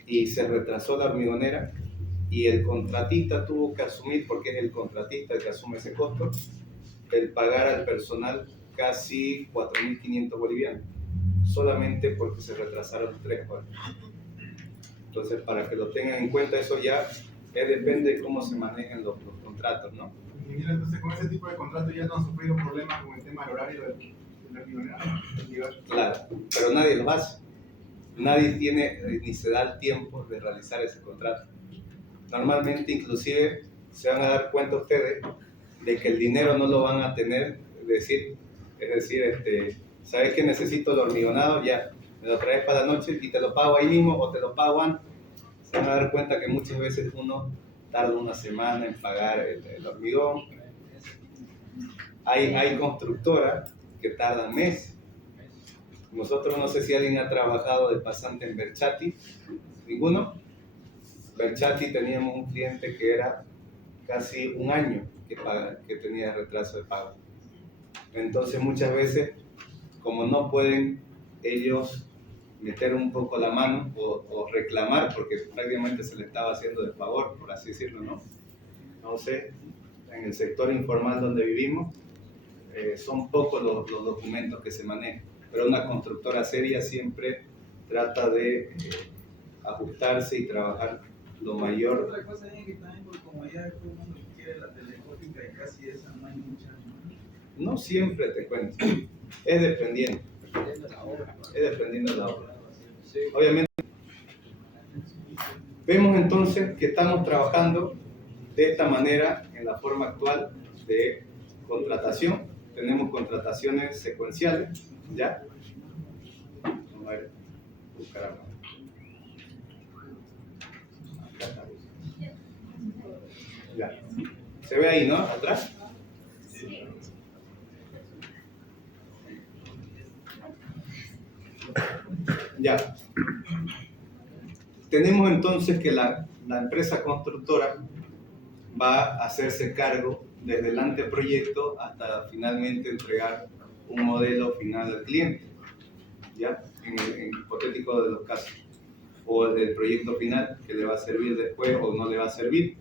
y se retrasó la hormigonera y el contratista tuvo que asumir, porque es el contratista el que asume ese costo, el pagar al personal casi 4.500 bolivianos, solamente porque se retrasaron 3 horas. Entonces, para que lo tengan en cuenta, eso ya depende de cómo se manejan los contratos, ¿no? Y entonces con ese tipo de contratos ya no han sufrido problemas con el tema del horario de la hormigonera. Claro, pero nadie lo hace. Nadie tiene ni se da el tiempo de realizar ese contrato. Normalmente, inclusive, se van a dar cuenta ustedes de que el dinero no lo van a tener, es decir, ¿sabes que necesito el hormigonado? Ya, me lo traes para la noche y te lo pago ahí mismo o te lo pago antes. Se van a dar cuenta que muchas veces uno tarda una semana en pagar el hormigón. Hay constructoras que tardan meses. Nosotros, no sé si alguien ha trabajado de pasante en Berchati. ¿Ninguno? Berchati teníamos un cliente que era casi un año que tenía retraso de pago. Entonces muchas veces, como no pueden ellos meter un poco la mano o reclamar, porque prácticamente se le estaba haciendo de favor, por así decirlo, ¿no? Entonces, en el sector informal donde vivimos, son pocos los documentos que se manejan, pero una constructora seria siempre trata de ajustarse y trabajar lo mayor. Otra cosa es que también, como ya todo el mundo quiere la telefónica y casi esa no hay mucha. No siempre, te cuento, es dependiendo de la obra. Obviamente, vemos entonces que estamos trabajando de esta manera en la forma actual de contratación. Tenemos contrataciones secuenciales, ¿ya? Vamos a ver, buscar acá. Acá está. Ya. ¿Se ve ahí, no? Atrás. Sí. Ya. Tenemos entonces que la empresa constructora va a hacerse cargo desde el anteproyecto hasta finalmente entregar un modelo final al cliente, ¿ya? En el hipotético de los casos. O el proyecto final que le va a servir después o no le va a servir.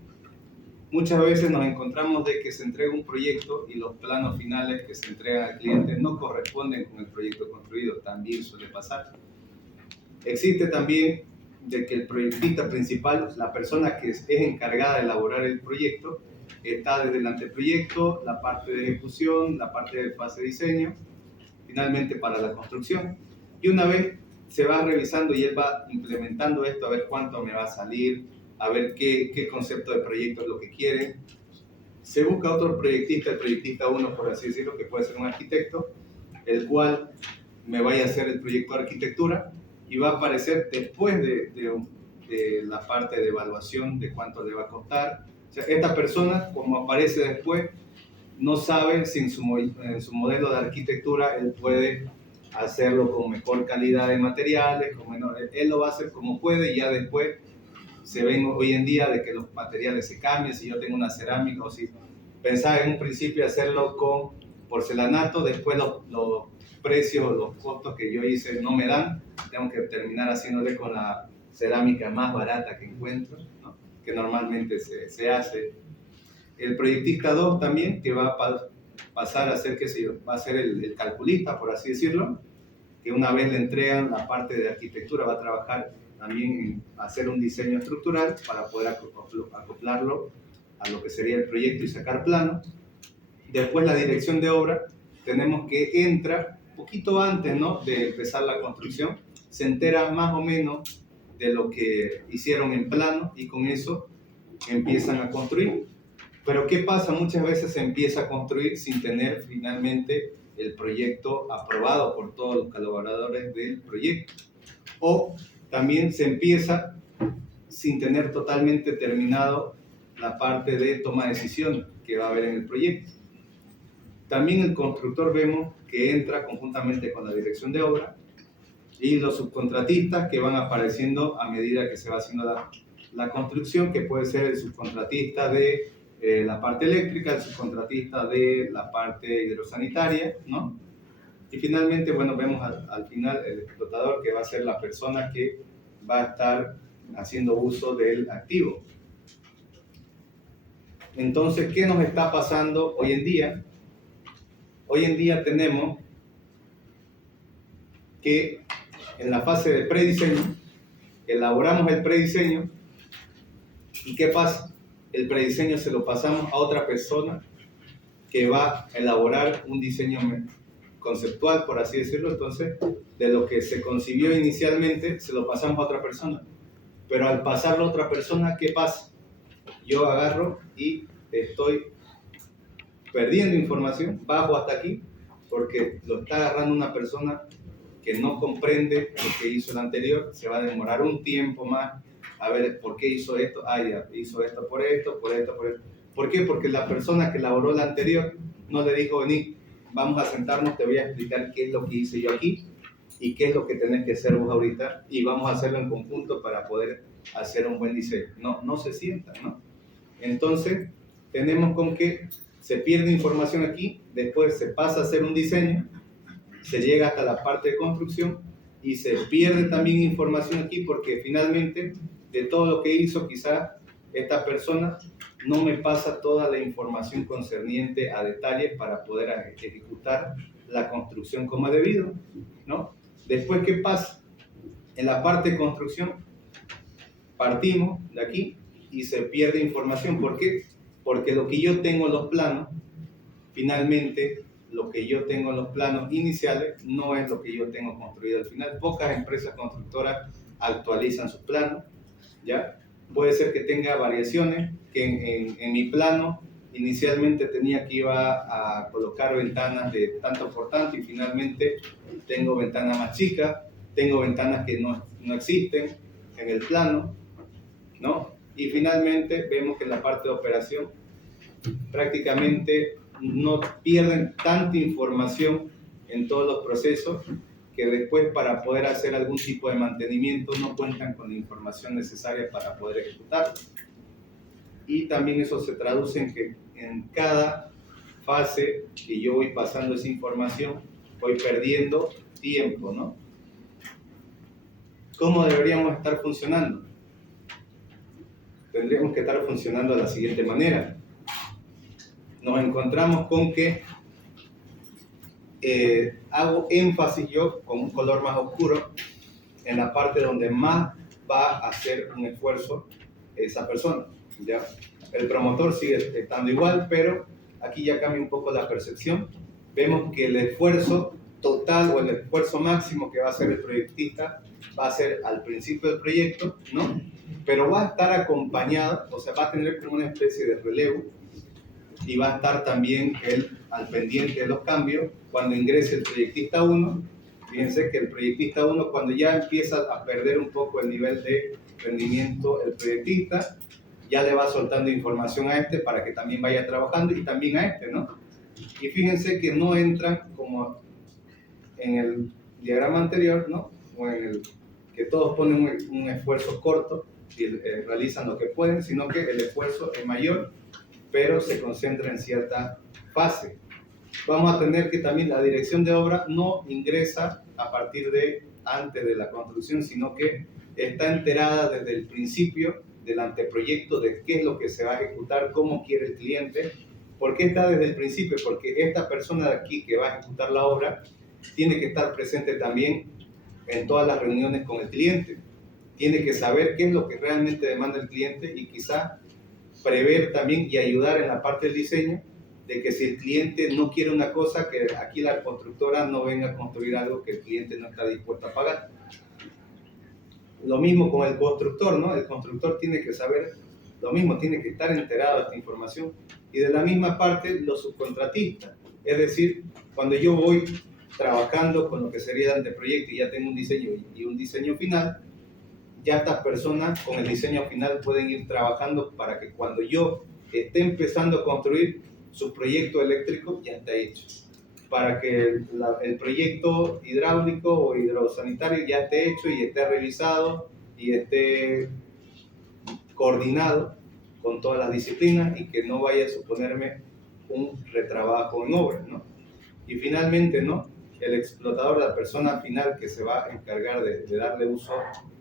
Muchas veces nos encontramos de que se entrega un proyecto y los planos finales que se entregan al cliente no corresponden con el proyecto construido. También suele pasar. Existe también de que el proyectista principal, la persona que es encargada de elaborar el proyecto, está desde el anteproyecto, la parte de ejecución, la parte de fase de diseño, finalmente para la construcción. Y una vez se va revisando y él va implementando esto, a ver cuánto me va a salir, a ver qué concepto de proyecto es lo que quiere. Se busca otro proyectista, el proyectista 1, por así decirlo, que puede ser un arquitecto, el cual me vaya a hacer el proyecto de arquitectura y va a aparecer después de la parte de evaluación de cuánto le va a costar. O sea, esta persona, como aparece después, no sabe si en su modelo de arquitectura él puede hacerlo con mejor calidad de materiales, él lo va a hacer como puede y ya después se ven hoy en día de que los materiales se cambian. Si yo tengo una cerámica o si pensaba en un principio hacerlo con porcelanato, después los precios, los costos que yo hice no me dan, tengo que terminar haciéndole con la cerámica más barata que encuentro, ¿no? Que normalmente se hace. El proyectista 2 también, que va a pasar a ser, qué sé yo, va a ser el calculista, por así decirlo, que una vez le entregan la parte de arquitectura, va a trabajar también en hacer un diseño estructural para poder acoplarlo a lo que sería el proyecto y sacar planos. Después la dirección de obra, tenemos que entra un poquito antes, ¿no?, de empezar la construcción, se entera más o menos de lo que hicieron en plano y con eso empiezan a construir. Pero ¿qué pasa? Muchas veces se empieza a construir sin tener finalmente el proyecto aprobado por todos los colaboradores del proyecto. O también se empieza sin tener totalmente terminado la parte de toma de decisión que va a haber en el proyecto. También el constructor vemos que entra conjuntamente con la dirección de obra y los subcontratistas que van apareciendo a medida que se va haciendo la construcción, que puede ser el subcontratista de la parte eléctrica, el subcontratista de la parte hidrosanitaria, ¿no? Y finalmente, bueno, vemos al final el explotador, que va a ser la persona que va a estar haciendo uso del activo. Entonces, ¿qué nos está pasando hoy en día? Hoy en día tenemos que en la fase de prediseño, elaboramos el prediseño, ¿y qué pasa? El prediseño se lo pasamos a otra persona que va a elaborar un diseño conceptual, por así decirlo. Entonces, de lo que se concibió inicialmente, se lo pasamos a otra persona. Pero al pasarlo a otra persona, ¿qué pasa? Yo agarro y estoy perdiendo información, bajo hasta aquí, porque lo está agarrando una persona que no comprende lo que hizo el anterior. Se va a demorar un tiempo más a ver por qué hizo esto. Ya hizo esto por esto, por esto, por esto. ¿Por qué? Porque la persona que elaboró la anterior no le dijo: vení, vamos a sentarnos, te voy a explicar qué es lo que hice yo aquí y qué es lo que tenés que hacer vos ahorita, y vamos a hacerlo en conjunto para poder hacer un buen diseño. No se sientan, ¿no? Entonces, tenemos con que se pierde información aquí, después se pasa a hacer un diseño, se llega hasta la parte de construcción y se pierde también información aquí, porque finalmente de todo lo que hizo, quizá esta persona no me pasa toda la información concerniente a detalles para poder ejecutar la construcción como ha debido, ¿no? Después, ¿qué pasa? En la parte de construcción partimos de aquí y se pierde información. ¿Por qué? Porque lo que yo tengo en los planos, finalmente lo que yo tengo en los planos iniciales no es lo que yo tengo construido al final. Pocas empresas constructoras actualizan sus planos, ¿ya? Puede ser que tenga variaciones, que en mi plano inicialmente tenía que iba a colocar ventanas de tanto por tanto y finalmente tengo ventanas más chicas, tengo ventanas que no existen en el plano, ¿no? Y finalmente vemos que en la parte de operación prácticamente no pierden tanta información en todos los procesos que después para poder hacer algún tipo de mantenimiento no cuentan con la información necesaria para poder ejecutarlo. Y también eso se traduce en que en cada fase que yo voy pasando esa información voy perdiendo tiempo, ¿no? ¿Cómo deberíamos estar funcionando? Tendríamos que estar funcionando de la siguiente manera. Nos encontramos con que hago énfasis yo con un color más oscuro en la parte donde más va a hacer un esfuerzo esa persona, ¿ya? El promotor sigue estando igual, pero aquí ya cambia un poco la percepción. Vemos que el esfuerzo total o el esfuerzo máximo que va a hacer el proyectista va a ser al principio del proyecto, ¿no? Pero va a estar acompañado, o sea, va a tener como una especie de relevo y va a estar también él al pendiente de los cambios cuando ingrese el proyectista 1. Fíjense que el proyectista 1, cuando ya empieza a perder un poco el nivel de rendimiento el proyectista, ya le va soltando información a este para que también vaya trabajando y también a este, ¿no? Y fíjense que no entran como en el diagrama anterior, ¿no? O en el que todos ponen un esfuerzo corto y realizan lo que pueden, sino que el esfuerzo es mayor, pero se concentra en cierta fase. Vamos a tener que también la dirección de obra no ingresa a partir de antes de la construcción, sino que está enterada desde el principio del anteproyecto de qué es lo que se va a ejecutar, cómo quiere el cliente. ¿Por qué está desde el principio? Porque esta persona de aquí que va a ejecutar la obra tiene que estar presente también en todas las reuniones con el cliente. Tiene que saber qué es lo que realmente demanda el cliente y quizá prever también y ayudar en la parte del diseño de que si el cliente no quiere una cosa, que aquí la constructora no venga a construir algo que el cliente no está dispuesto a pagar. Lo mismo con el constructor, ¿no? El constructor tiene que saber lo mismo, tiene que estar enterado de esta información. Y de la misma parte, los subcontratistas. Es decir, cuando yo voy trabajando con lo que sería el anteproyecto y ya tengo un diseño y un diseño final, ya estas personas con el diseño final pueden ir trabajando para que cuando yo esté empezando a construir, su proyecto eléctrico ya está hecho. Para que el proyecto hidráulico o hidrosanitario ya esté hecho y esté revisado y esté coordinado con todas las disciplinas y que no vaya a suponerme un retrabajo en obra, ¿no? Y finalmente, ¿no? El explotador, la persona final que se va a encargar de darle uso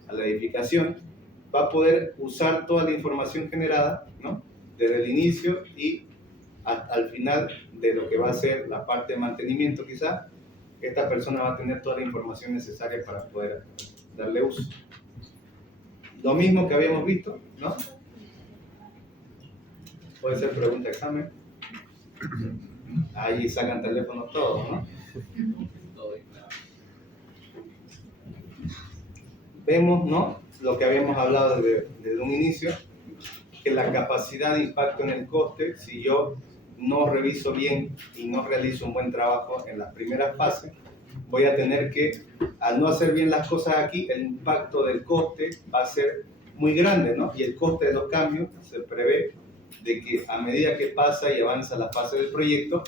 a la edificación, va a poder usar toda la información generada, ¿no? Desde el inicio y al final de lo que va a ser la parte de mantenimiento quizá, esta persona va a tener toda la información necesaria para poder darle uso. Lo mismo que habíamos visto, ¿no? Puede ser pregunta de examen. Ahí sacan teléfonos todos, ¿no? Vemos, ¿no? Lo que habíamos hablado desde un inicio, que la capacidad de impacto en el coste, si yo no reviso bien y no realizo un buen trabajo en las primeras fases, voy a tener que, al no hacer bien las cosas aquí, el impacto del coste va a ser muy grande, ¿no? Y el coste de los cambios se prevé de que a medida que pasa y avanza la fase del proyecto,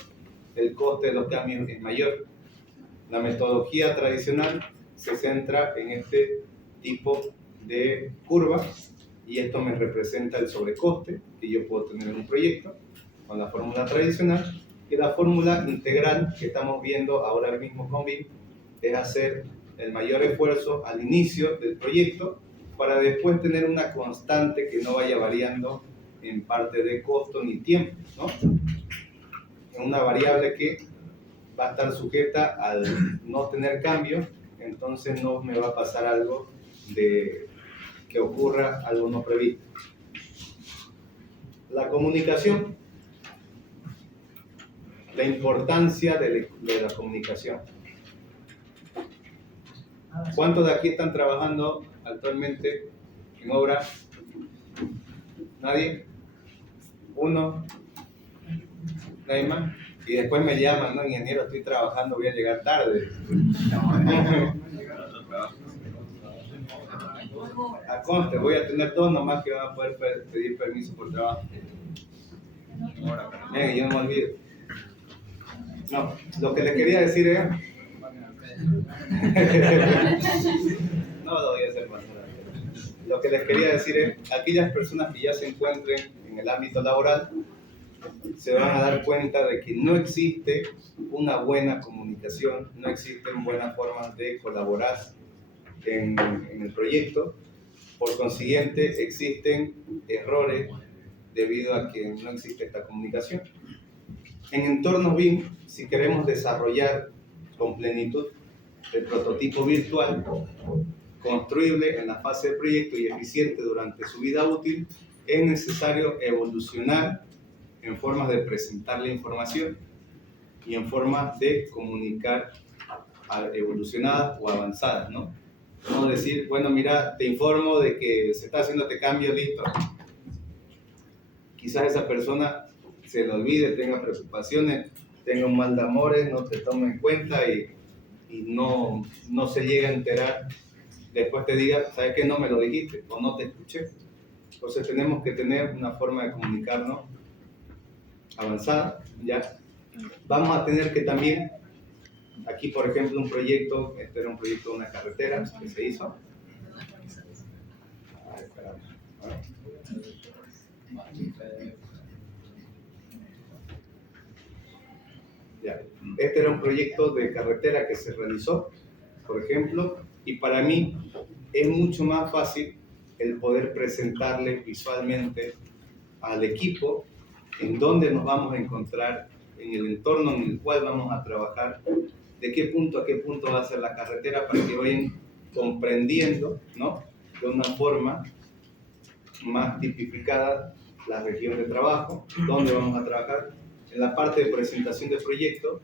el coste de los cambios es mayor. La metodología tradicional se centra en este tipo de curva y esto me representa el sobrecoste que yo puedo tener en un proyecto con la fórmula tradicional, y la fórmula integral que estamos viendo ahora mismo con BIM es hacer el mayor esfuerzo al inicio del proyecto para después tener una constante que no vaya variando en parte de costo ni tiempo, ¿no? Una variable que va a estar sujeta al no tener cambios, entonces no me va a pasar algo de que ocurra algo no previsto. La comunicación, la importancia de la comunicación. ¿Cuántos de aquí están trabajando actualmente en obra? ¿Nadie? ¿Uno? ¿Nadie más? Y después me llaman, ¿no? Ingeniero, estoy trabajando, voy a llegar tarde. conste, voy a tener dos nomás que van a poder pedir permiso por trabajo. Venga, yo no me olvido. No, lo que les quería decir es... No lo voy a hacer más. Lo que les quería decir es, aquellas personas que ya se encuentren en el ámbito laboral se van a dar cuenta de que no existe una buena comunicación, no existen buenas formas de colaborar en el proyecto. Por consiguiente, existen errores debido a que no existe esta comunicación. En entornos BIM, si queremos desarrollar con plenitud el prototipo virtual, construible en la fase de proyecto y eficiente durante su vida útil, es necesario evolucionar en formas de presentar la información y en formas de comunicar evolucionadas o avanzadas, ¿no? No decir, bueno, mira, te informo de que se está haciendo este cambio, listo. Quizás esa persona se le olvide, tenga preocupaciones, tenga un mal de amores, no te tome en cuenta y no se llega a enterar. Después te diga, ¿sabes qué? No me lo dijiste o no te escuché. Entonces tenemos que tener una forma de comunicarnos avanzada, ¿ya? Vamos a tener que también, aquí por ejemplo un proyecto, este era un proyecto de una carretera que se hizo. Ya. Este era un proyecto de carretera que se realizó, por ejemplo, y para mí es mucho más fácil el poder presentarle visualmente al equipo en dónde nos vamos a encontrar, en el entorno en el cual vamos a trabajar, de qué punto a qué punto va a ser la carretera para que vayan comprendiendo, ¿no?, de una forma más tipificada la región de trabajo, dónde vamos a trabajar. En la parte de presentación de proyecto,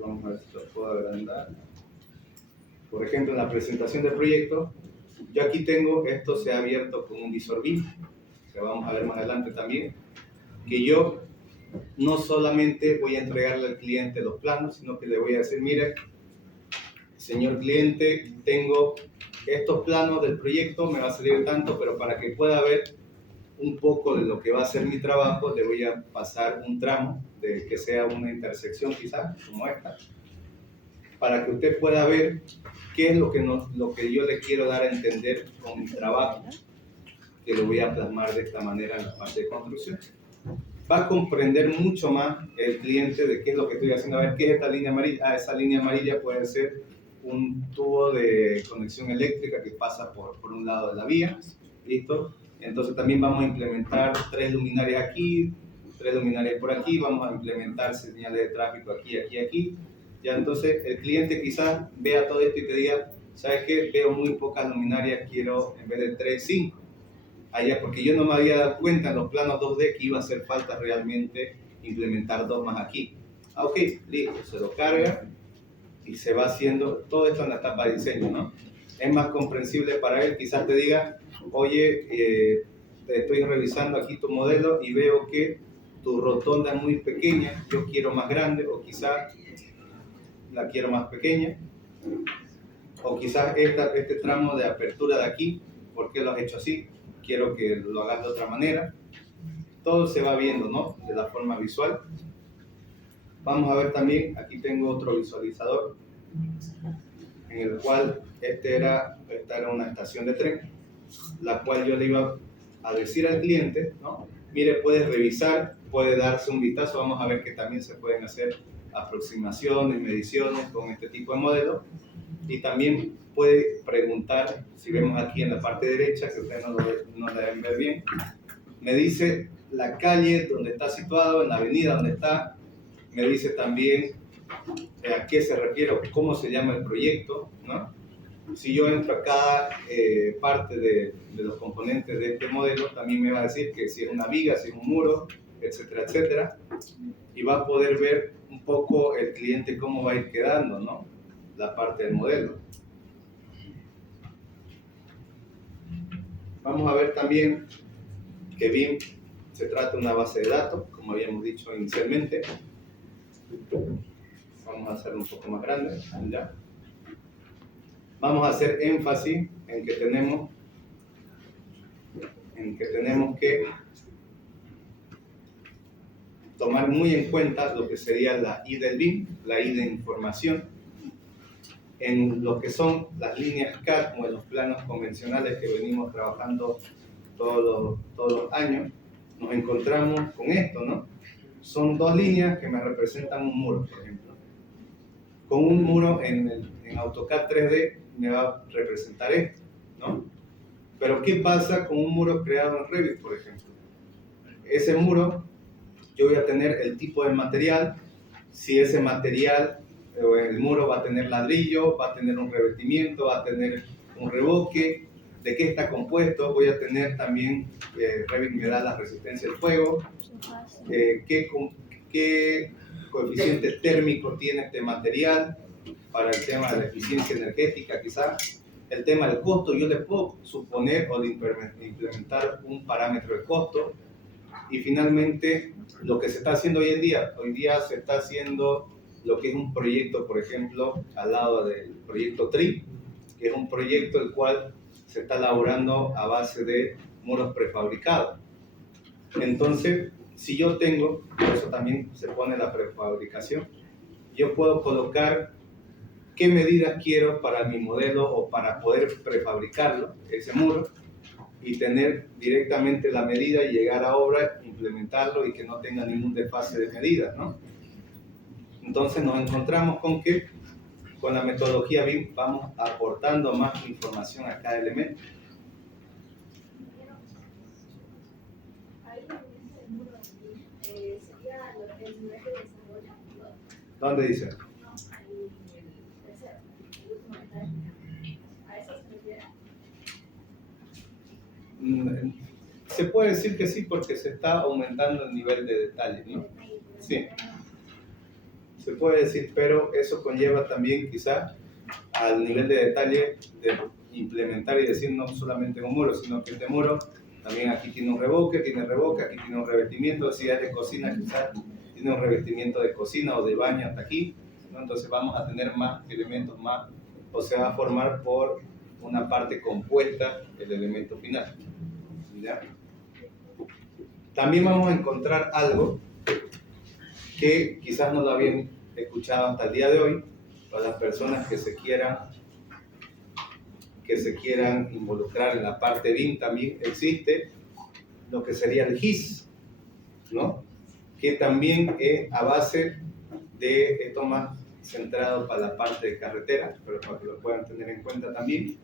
vamos a ver si lo puedo agrandar. Por ejemplo, en la presentación de proyecto, yo aquí tengo, esto se ha abierto con un visor BIM, que vamos a ver más adelante también, que yo no solamente voy a entregarle al cliente los planos, sino que le voy a decir, mire, señor cliente, tengo estos planos del proyecto, me va a salir tanto, pero para que pueda ver un poco de lo que va a ser mi trabajo, le voy a pasar un tramo, de que sea una intersección quizás, como esta, para que usted pueda ver qué es lo que yo le quiero dar a entender con mi trabajo, que lo voy a plasmar de esta manera en la parte de construcción. Va a comprender mucho más el cliente de qué es lo que estoy haciendo. A ver, ¿qué es esta línea amarilla? Ah, esa línea amarilla puede ser un tubo de conexión eléctrica que pasa por un lado de la vía, ¿listo? Entonces también vamos a implementar 3 luminarias aquí, 3 luminarias por aquí, vamos a implementar señales de tráfico aquí, aquí, aquí. Ya, entonces el cliente quizás vea todo esto y te diga, ¿sabes qué? Veo muy pocas luminarias, quiero en vez de 3, 5. Allá, porque yo no me había dado cuenta en los planos 2D que iba a hacer falta realmente implementar 2 más aquí. Ah, ok, listo, se lo carga y se va haciendo todo esto en la etapa de diseño, ¿no? Es más comprensible para él, quizás te diga, oye, estoy revisando aquí tu modelo y veo que tu rotonda es muy pequeña, yo quiero más grande, o quizás la quiero más pequeña, o quizás este tramo de apertura de aquí, ¿por qué lo has hecho así? Quiero que lo hagas de otra manera. Todo se va viendo, ¿no?, de la forma visual. Vamos a ver también, aquí tengo otro visualizador, en el cual esta era una estación de tren, la cual yo le iba a decir al cliente, ¿no?, mire, puedes revisar, puede darse un vistazo, vamos a ver que también se pueden hacer aproximaciones, mediciones con este tipo de modelo, y también puede preguntar, si vemos aquí en la parte derecha, que ustedes no la deben ver bien, me dice la calle donde está situado, en la avenida donde está, me dice también a qué se refiere o cómo se llama el proyecto, ¿no? Si yo entro a cada parte de los componentes de este modelo, también me va a decir que si es una viga, si es un muro, etcétera, etcétera, y va a poder ver un poco el cliente cómo va a ir quedando, ¿no?, la parte del modelo. Vamos a ver también que BIM se trata de una base de datos, como habíamos dicho inicialmente. Vamos a hacerlo un poco más grande, ¿ya? vamos a hacer énfasis en que tenemos que tomar muy en cuenta lo que sería la I del BIM, la I de información, en lo que son las líneas CAD o en los planos convencionales que venimos trabajando todos los años. Nos encontramos con esto, ¿no? Son dos líneas que me representan un muro, por ejemplo. Con un muro en AutoCAD 3D me va a representar esto, ¿no? Pero ¿qué pasa con un muro creado en Revit, por ejemplo? Ese muro, yo voy a tener el tipo de material, si ese material o el muro va a tener ladrillo, va a tener un revestimiento, va a tener un revoque, de qué está compuesto, voy a tener también, Revit me da la resistencia al fuego, qué coeficiente térmico tiene este material para el tema de la eficiencia energética, quizás el tema del costo, yo le puedo suponer o implementar un parámetro de costo. Y finalmente, lo que se está haciendo hoy día se está haciendo lo que es un proyecto, por ejemplo, al lado del proyecto TRI, que es un proyecto el cual se está elaborando a base de muros prefabricados. Entonces, si yo tengo, por eso también se pone la prefabricación, yo puedo colocar qué medidas quiero para mi modelo o para poder prefabricarlo, ese muro, y tener directamente la medida y llegar a obra, implementarlo y que no tenga ningún desfase de medidas, ¿no? Entonces nos encontramos con que con la metodología BIM vamos aportando más información a cada elemento. ¿Dónde dice? Se puede decir que sí, porque se está aumentando el nivel de detalle, ¿no? Sí, se puede decir, pero eso conlleva también quizá al nivel de detalle de implementar y decir no solamente un muro, sino que este muro también aquí tiene un revoque, aquí tiene un revestimiento, si es de cocina quizás tiene un revestimiento de cocina o de baño hasta aquí, ¿no? Entonces vamos a tener más elementos más, o se va a formar por una parte compuesta el elemento final. ¿Ya? También vamos a encontrar algo que quizás no lo habían escuchado hasta el día de hoy, para las personas que se quieran involucrar en la parte BIM. También existe lo que sería el GIS, ¿no? Que también es a base de esto más centrado para la parte de carretera, pero para que lo puedan tener en cuenta también,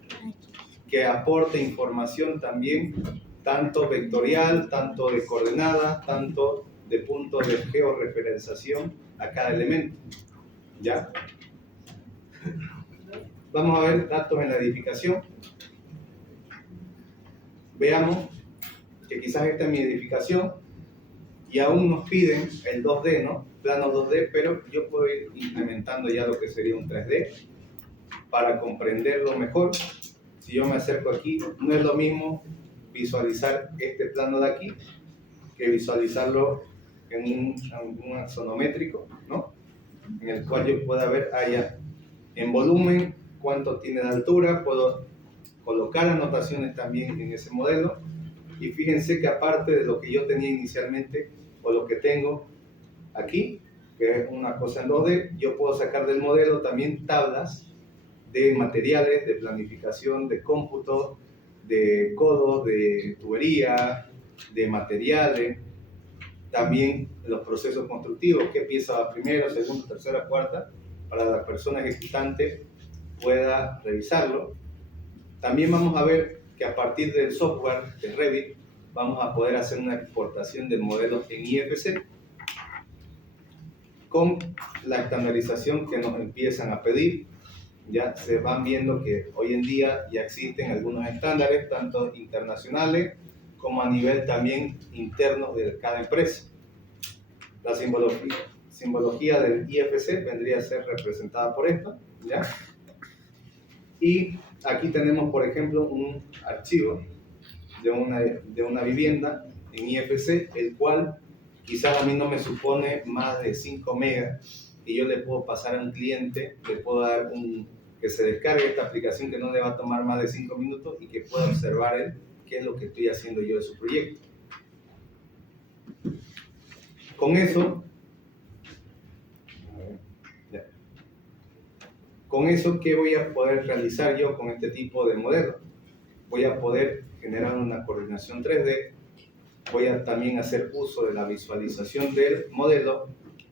que aporte información también, tanto vectorial, tanto de coordenadas, tanto de puntos de georreferenciación a cada elemento. ¿Ya? Vamos a ver datos en la edificación. Veamos que quizás esta es mi edificación y aún nos piden el 2D, ¿no? Plano 2D, pero yo puedo ir implementando ya lo que sería un 3D para comprenderlo mejor. Si yo me acerco aquí, no es lo mismo visualizar este plano de aquí que visualizarlo en un axonométrico, ¿no? En el cual yo pueda ver allá en volumen cuánto tiene de altura, puedo colocar anotaciones también en ese modelo. Y fíjense que aparte de lo que yo tenía inicialmente o lo que tengo aquí, que es una cosa en 2D, yo puedo sacar del modelo también tablas de materiales, de planificación, de cómputo, de codos, de tubería, de materiales, también los procesos constructivos, qué pieza va primero, segundo, tercera, cuarta, para la persona ejecutante pueda revisarlo. También vamos a ver que a partir del software de Revit vamos a poder hacer una exportación del modelo en IFC con la estandarización que nos empiezan a pedir. Ya se van viendo que hoy en día ya existen algunos estándares, tanto internacionales como a nivel también interno de cada empresa. La simbología del IFC vendría a ser representada por esto, ¿ya? Y aquí tenemos, por ejemplo, un archivo de una vivienda en IFC, el cual quizás a mí no me supone más de 5 megas, y yo le puedo pasar a un cliente, le puedo dar que se descargue esta aplicación que no le va a tomar más de 5 minutos y que pueda observar él qué es lo que estoy haciendo yo de su proyecto. Con eso, ¿qué voy a poder realizar yo con este tipo de modelo? Voy a poder generar una coordinación 3D, voy a también hacer uso de la visualización del modelo,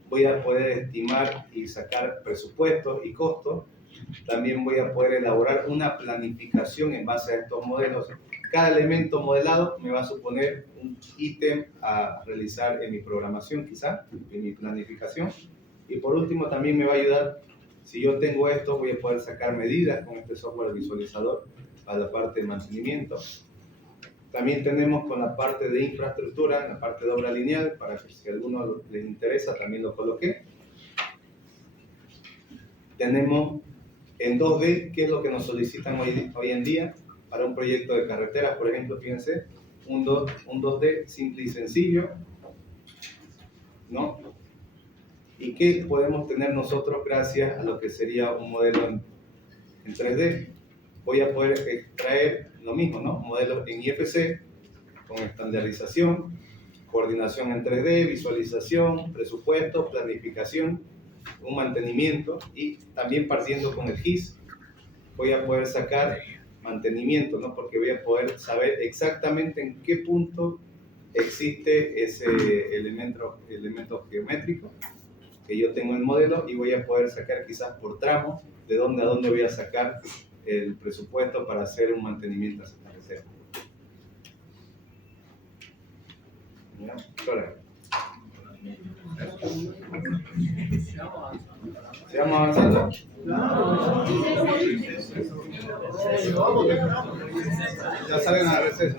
voy a poder estimar y sacar presupuestos y costos, también voy a poder elaborar una planificación en base a estos modelos. Cada elemento modelado me va a suponer un ítem a realizar en mi programación, quizá, en mi planificación. Y por último, también me va a ayudar, si yo tengo esto, voy a poder sacar medidas con este software visualizador para la parte de mantenimiento. También tenemos con la parte de infraestructura, la parte de obra lineal, para que si a alguno les interesa también lo coloqué. Tenemos en 2D, ¿qué es lo que nos solicitan hoy en día? Para un proyecto de carreteras, por ejemplo, fíjense, un 2D simple y sencillo, ¿no? ¿Y qué podemos tener nosotros gracias a lo que sería un modelo en 3D? Voy a poder extraer lo mismo, ¿no? Modelos en IFC, con estandarización, coordinación en 3D, visualización, presupuesto, planificación, un mantenimiento y también partiendo con el GIS, voy a poder sacar mantenimiento, ¿no? Porque voy a poder saber exactamente en qué punto existe ese elemento geométrico que yo tengo en el modelo y voy a poder sacar quizás por tramo de dónde a dónde voy a sacar el presupuesto para hacer un mantenimiento a esa carretera. ¿Ya? ¿Sigamos avanzando? Ya salen a receso.